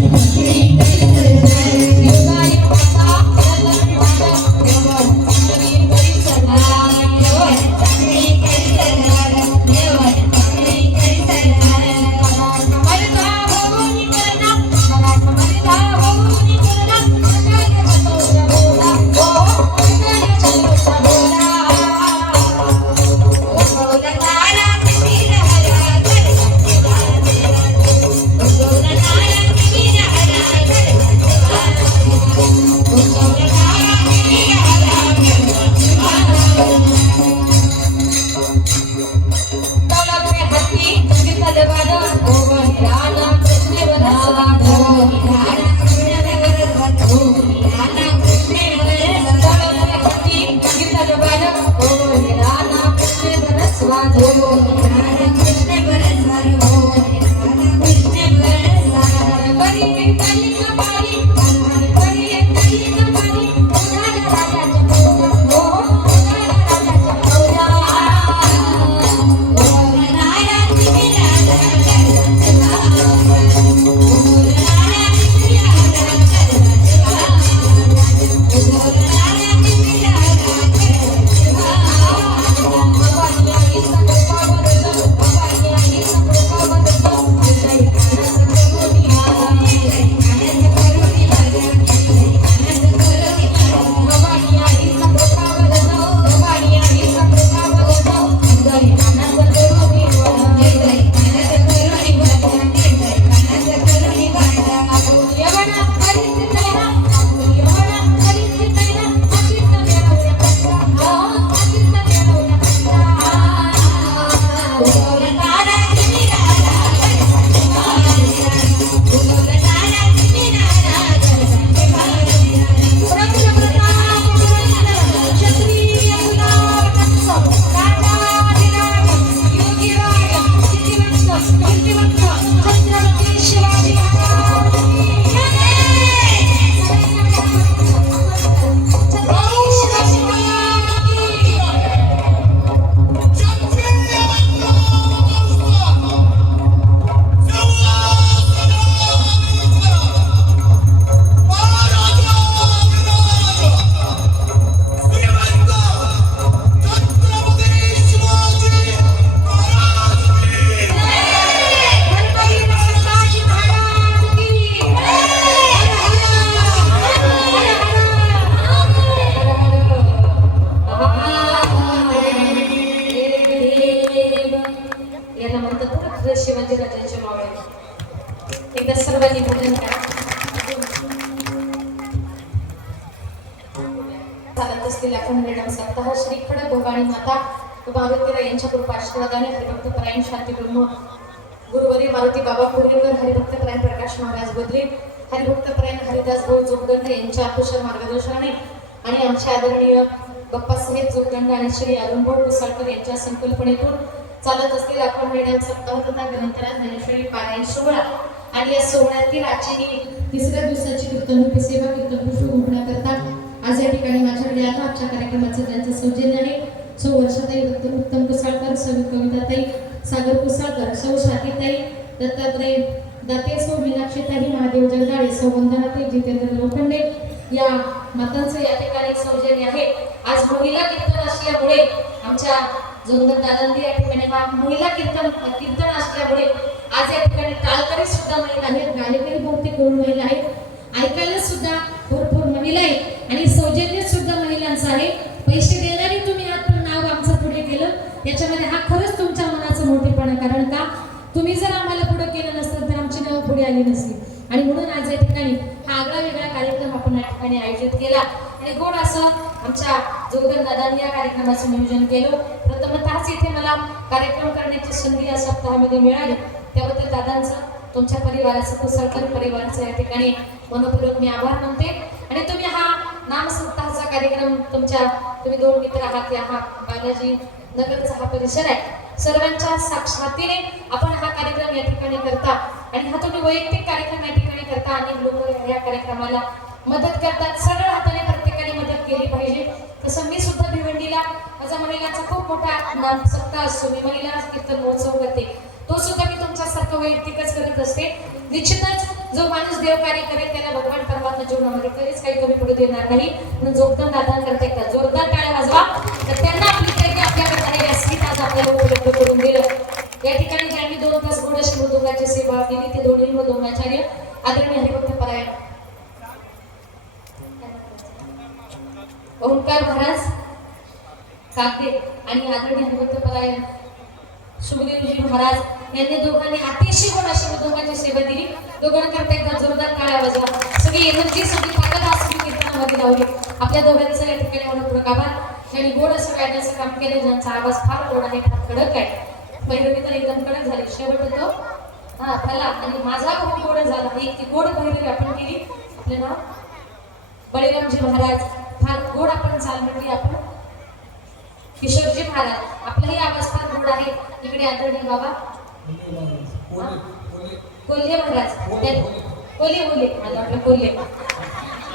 सप्ताह श्री खडकभवानी माता भागवतीरा यांच्या कृपाआशीर्वादाने हरिभक्त परायण शांती ब्रह्म गुरुवरी मारुती बाबा कुरेकर हरिभक्त परायण प्रकाश महाराज बदले हरिभक्त परायण हरिदास भाऊ जोगदंड यांच्या कुशल मार्गदर्शनाने आणि आमचे आदरणीय बाप्पा साहेब जोगदंड आणि श्री अरुण भाऊ कुसाळकर यांच्या संकल्पनेतून चालत असलेला अखंड वेळ सप्ताह तथा ग्रंथराज ज्ञानेश्वरी पारायण सोहळा आणि या सोहळ्यातील आजची तिसऱ्या दिवसाची कीर्तन सेवा कीर्तन पुष्प गुंफण्याकरता आज या ठिकाणी माझ्याकडे आता आजच्या कार्यक्रमाचं त्यांचं सौजन्य आहे. सौ वर्षाताई उत्तम कुसाळकर, सौ कविताताई सागर कुसाळकर, सौ स्वातीताई दत्तात्रय दाते, सौ मीनाक्षीताई महादेव जगदाळे, सौ वंदनाताई जितेंद्र लोखंडे या मातांचं या ठिकाणी सौजन्य आहे. आज महिला कीर्तन असल्यामुळे आमच्या जोगदंड दादांनी या ठिकाणी हा महिला कीर्तन असल्यामुळे आज या ठिकाणी टाळकरी सुद्धा महिला आहेत, गायकरी बहुतेक करून महिला आहेत, ऐकायला सुद्धा भरपूर महिला आहेत आणि सौजन्य सुद्धा महिलांचं आहे. पैसे देणारी तुम्ही आहात पण नाव आमचं पुढे केलं याच्यामध्ये हा खरंच तुमच्या मनाचं मोठेपणा. कारण का तुम्ही जर आम्हाला पुढे केलं नसतं तर आमची नाव पुढे आली नसती आणि म्हणून आज या ठिकाणी हा आगळा वेगळा कार्यक्रम आपण या ठिकाणी आयोजित केला आणि गोड असं आमच्या जोगदंड दादांनी या कार्यक्रमाचं नियोजन केलं. प्रथमतःच इथे मला कार्यक्रम करण्याची संधी या सप्ताहामध्ये मिळाली त्याबद्दल दादांचं तुमच्या परिवाराचं कुसाळकर परिवाराचं या ठिकाणी मनपूर्वक मी आभार मानते. आणि तुम्ही हा नाम सप्ताहाचा कार्यक्रम तुम्ही दोन मित्र आहात, या हा बालाजी नगरचा हा परिसर आहे, सर्वांच्या साक्षातीने आपण हा कार्यक्रम या ठिकाणी करता आणि हा तुम्ही वैयक्तिक कार्यक्रम या ठिकाणी करता आणि लोक या कार्यक्रमाला मदत करतात. सरळ हाताने प्रत्येकाने मदत केली पाहिजे. तसं मी सुद्धा भिवंडीला माझा महिलांचा खूप मोठा नाम सप्ताह असतो, मी महिला कीर्तन महोत्सव करते, तो सुद्धा मी तुमच्यासारखं वैयक्तिकच करत असते. निश्चितच जो माणूस देवकार्य करेल त्याला भगवान परमात्मा जीवनामध्ये कधीच काही कमी पडू देणार नाही. म्हणून जोगदंड दादांकरता एकदा जोरदार टाळ्या वाजवा. तर त्यांना आपली काही आपल्याकडे आहे व्यासपीठ आज आपल्याला उपलब्ध करून दिलं. या ठिकाणी ज्यांनी 2 तास गोडश मृदुंगाची सेवा केली ते दोन्ही मृदुंगाचार्य आदरणीय हरिभक्त परायण ओंकार महाराज काके आणि आदरणीय हरिभक्त परायण सुखदेवजी महाराज यांनी दोघांनी अतिशय गुण अशी मृदुंगाची सेवा दिली. दोघांकरता एकदा जोरदार टाळ्या वाजवा. सगळी एनर्जी सगळी ताकद असली कीर्तनामध्ये लावली. आपल्या दोघांचं या ठिकाणी मनपूर्वक आभार. त्यांनी गोड असं गायनाचं काम केलं, ज्यांचा आवाज फार गोड आहे, फार कडक आहे. पहिली तर एकदम कडक झाली, शेवट होतो हा फला आणि माझा खूप गोड झाला. इतकी गोड पहिली आपण केली. आपलं नाव बळीरामजी महाराज, फार गोड आपण चाल म्हणली. आपण किशोरजी महाराज, आपलाही आवाज फार गोड आहे. इकडे आदरणीय बाबा कोल्हे महाराज, बोले बोले मला आपलं बोलले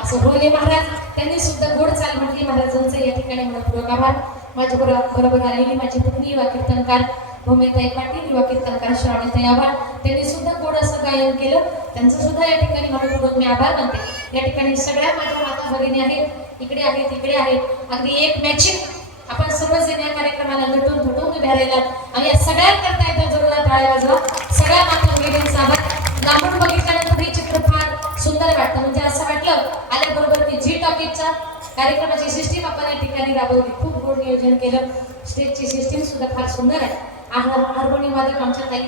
असं बोले महाराज त्यांनी सुद्धा गोड चाल म्हटली महाराजांचं या ठिकाणी मनपूर्वक आभार. माझ्या बरोबर आलेली माझी पत्नी युवा कीर्तनकार भूमिताई पाटील, युवा कीर्तनकार श्रावणीताई आभार, त्यांनी सुद्धा गोड असं गायन केलं, त्यांचं सुद्धा या ठिकाणी मनपूर्वक मी आभार मानते. या ठिकाणी सगळ्या माझ्या माता भगिनी आहेत, इकडे आहेत इकडे आहेत, अगदी एक मॅचिंग आपण सर्वजण या कार्यक्रमाला नटून थटून उभ्या राहिलात आणि या सगळ्यांकरता एकदा जोरदार टाळ्या वाजवा. सगळ्या माता भगिनींचा आभार. लांबून बघितल्यानंतर हे चित्र फार सुंदर वाटतं, म्हणजे असं वाटलं आल्याबरोबर की झी टॉकीजच्या कार्यक्रमाची सिस्टीम आपण या ठिकाणी राबवली, खूप गोड नियोजन केलं, स्टेजची सिस्टीम सुद्धा फार सुंदर आहे. हार्मोनियम वादक आमच्या ताई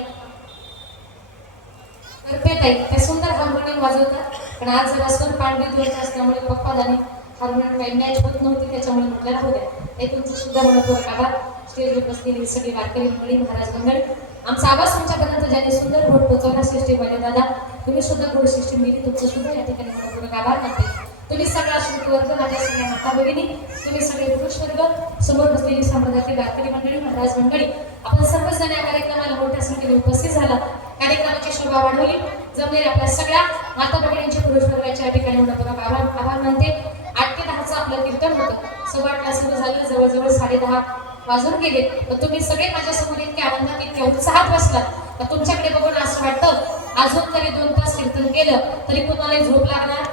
ताई त्या सुंदर हार्मोनियम वाजवतात, पण आज जरा स्वर पांढरी दिवस असल्यामुळे पप्पा आणि हार्मोनियम काही मॅच होत नव्हती, त्याच्यामुळे म्हटलं राहू द्या. हे तुमचं सुद्धा मनपूर्वक आभार. स्टेजवर बसलेली सगळी वारकरी मंडळी, महाराज मंडळी, आमचा आवाज तुमच्यापर्यंत ज्यांनी सुंदर गोड पोचवला सिस्टीमवाले दादा, तुम्ही सुद्धा गोड सिस्टीम दिली, तुमचं सुद्धा या ठिकाणी मनपूर्वक आभार मानते. तुम्ही सगळा श्रोतवर्ग, माझ्या सगळ्या माता भगिनी, तुम्ही सगळे पुरुष वर्ग, समोर बसलेली संप्रदायाची वारकरी मंडळी, महाराज मंडळी, आपण सर्वजण या कार्यक्रमाला मोठ्या संख्येने उपस्थित झाला, कार्यक्रमाची शोभा वाढवली. जमलेल्या आपल्या सगळ्या माता भगिनींच्या पुरुष वर्गाच्या या ठिकाणी मनपूर्वक आभार मानते. 8 ते 10चं आपलं कीर्तन होतं, 8:15 सुरू झालं, जवळजवळ 10:30 वाजून गेले. तर तुम्ही सगळे माझ्यासमोर इतके आनंदात इतक्या उत्साहात बसलात, तर तुमच्याकडे बघून असं वाटतं अजून तरी 2 तास कीर्तन केलं तरी कुणाला झोप लागणार,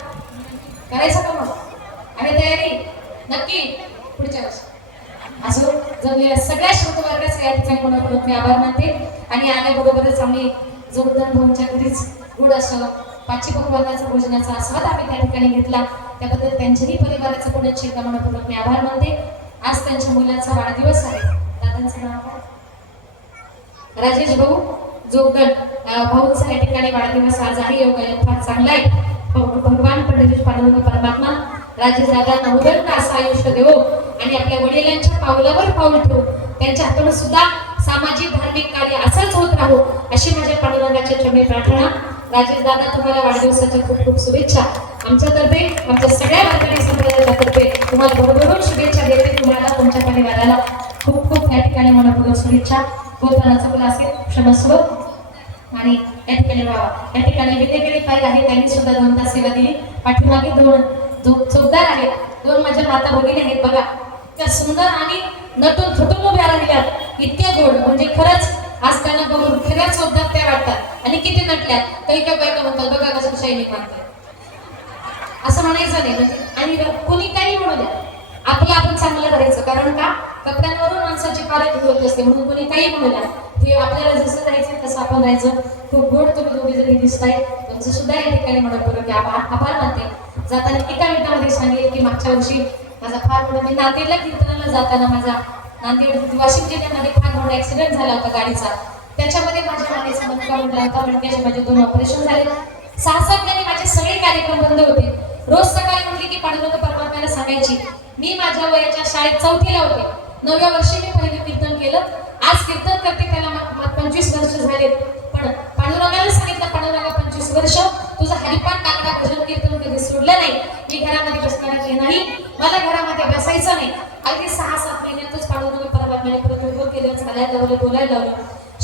करायचं का मग? आणि तयारी नक्की पुढच्या वर्षी. असं जमलेल्या सगळ्या श्रोतवर्गाचा या ठिकाणी मनपूर्वक मी आभार मानते. आणि आल्याबरोबरच आम्ही जोरदार भाऊंच्या घरीच गोड असं पाची पक्वानाचा भोजनाचा आस्वाद आम्ही त्या ठिकाणी घेतला, त्याबद्दल त्यांच्याही परिवाराचा पुण्यात एकदा मनपूर्वक मी आभार मानते. आज त्यांच्या मुलाचा वाढदिवस आहे, दादांचं नाव काय? राजेश भाऊ जोगड भाऊचा या ठिकाणी वाढदिवस आज आहे. योगायोग फार चांगला आहे. भगवान पंडित पांडुरंग परमात्मा राजेश दादांना उदंड असं आयुष्य देवो आणि आपल्या वडिलांच्या पावलावर पाऊल ठेवू, त्यांच्या हातून सुद्धा सामाजिक धार्मिक कार्य असंच होत राहू अशी माझ्या पांडुरंगाच्या चरणी प्रार्थना. राजेश दादा तुम्हाला वाढदिवसाच्या खूप खूप शुभेच्छा. आमच्यातर्फे, आमच्या सगळ्या वारकरी संप्रदायातर्फे तुम्हाला भरभरून शुभेच्छा देते. तुम्हाला तुमच्या परिवाराला खूप खूप या ठिकाणी मनपूर्वक शुभेच्छा. गोपानाचा मुला असेल क्षमस्व. आणि या ठिकाणी या ठिकाणी विद्याकडे ताई आहे, त्यांनी सुद्धा 2 तास सेवा दिली. पाठीमागे 2 चौकदार आहेत, 2 माझ्या माता भगिनी आहेत बघा, त्या सुंदर आणि नटून थटून उभ्या राहिल्यात, इतक्या गोड, म्हणजे खरंच आज त्यांना बघून खऱ्या चौकदार त्या वाटतात. आणि किती नटल्यात, काही काय बायका म्हणतात बघा कसं शायनिंग मारतात, असं म्हणायचं नाही. म्हणजे आणि कोणी काही म्हणू द्या, आपलं आपण चांगलं राहायचं, कारण का कपड्यांवरून माणसाची पारख होत असते, म्हणून कोणी काही म्हणू द्या, ते आपल्याला जसं राहायचं तसं आपण राहायचं. खूप गोड तुम्ही दोघी जरी दिसताय, तुमचं सुद्धा या ठिकाणी मनपूर्वक आभार मानते. जाताना एका मिनिटामध्ये सांगेल की मागच्या वर्षी माझा फार मोठा, मी नांदेडला कीर्तनाला जाताना माझा नांदेड वाशिम जिल्ह्यामध्ये फार मोठा ऍक्सिडेंट झाला होता गाडीचा, त्याच्यामध्ये माझ्या मानेचा मणका मोडला होता, मणक्याचे माझे 2 ऑपरेशन झाले. 6-7 महिने माझे सगळे कार्यक्रम बंद होते. रोज सकाळी म्हटली की पांडुरंग परमात्म्याला सांगायची, मी माझ्या वयाच्या शाळेत 4थीला होते, 9व्या वर्षी मी पहिलं कीर्तन केलं, आज कीर्तन करते त्याला 25 वर्ष झाले. पण पांडुरंगाला सांगितलं, पांडुरंगा 25 वर्ष तुझं हरिपाठ टाकला भजन कीर्तन कधी सोडलं नाही, मी घरामध्ये बसणार नाही, मला घरामध्ये बसायचं नाही. अगदी 6-7 महिन्यातच पांडुरंग परमात्म्याने परत केलं, चालायला लावलं, बोलायला लावलं.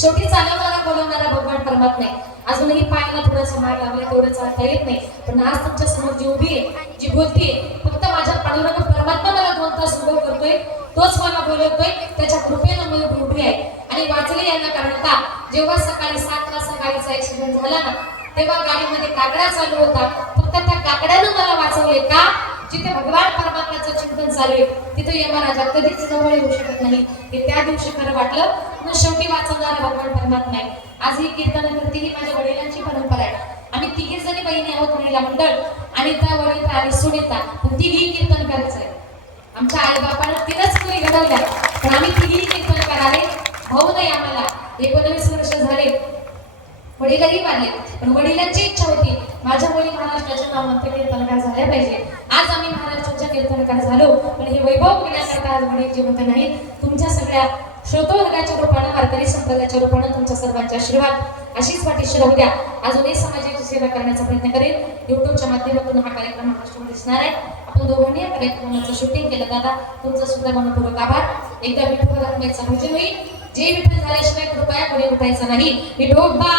शेवटी चालवणारा बोलवणारा भगवान परमात्मा आहे. अजूनही पायाला थोडंसं मार लागलाय, तेवढं चालता येत नाही, पण आज तुमच्या समोर जी उभी आहे, जी बोलतीये, फक्त माझ्या पांडुरंग परमात्मा मला 2 तास उभं करतोय, तोच मला बोलवतोय, त्याच्या कृपेनं मी उभी आहे. आणि वाचले यांना कारण का, जेव्हा सकाळी 7 वाजता गाडीचा ऍक्सिडेंट झाला ना, तेव्हा गाडीमध्ये काकडा चालू होता, फक्त त्या काकड्यानं मला वाचवले का, जिथे भगवान परमात्म्याचं चिंतन चालू आहे तिथे यमराजा कधीच जवळ येऊ शकत नाही, हे त्या दिवशी खरं वाटलं. मग शेवटी वाचवणारा भगवान परमात्मा आहे. आज ही कीर्तन करते, ही माझ्या वडिलांची परंपरा आहे. आम्ही 3 जणी बहिणी आहोत, महिला मंडळ, आणि त्या वडिला आणि सुनीता, तिघी कीर्तन करायचं आहे. आमच्या आई बापाला 3च मुली घडवल्या, पण आम्ही 3ही कीर्तन कराले. भाऊ नाही आम्हाला, 19 वर्ष झाले, वडीलही वाढले, पण वडिलांची इच्छा होती माझ्या मुली महाराष्ट्राच्या नामवंत कीर्तनकार झाल्या पाहिजे. आज आम्ही महाराष्ट्राच्या कीर्तनकार झालो, पण हे वैभव घेण्याकरता आज वडील जिवंत नाही. तुमच्या सगळ्या श्रोतवर्गाच्या रूपानं, वारकरी संप्रदायाच्या रूपानं तुमच्या सर्वांचे आशीर्वाद अशीच पाठीशी राहू द्या. अजूनही समाजाची सेवा करण्याचा प्रयत्न करेल. युट्यूबच्या माध्यमातून हा कार्यक्रम महाराष्ट्रामध्ये दिसणार आहे. आपण दोघांनी या कार्यक्रमाचं शूटिंग केलं. दादा तुमचं सुद्धा मनपूर्वक आभार. एकदा विठ्ठल रखमेचं भजन होईल. जे विठ्ठल झाल्याशिवाय कृपया पुढे उठायचं नाही. विठोबा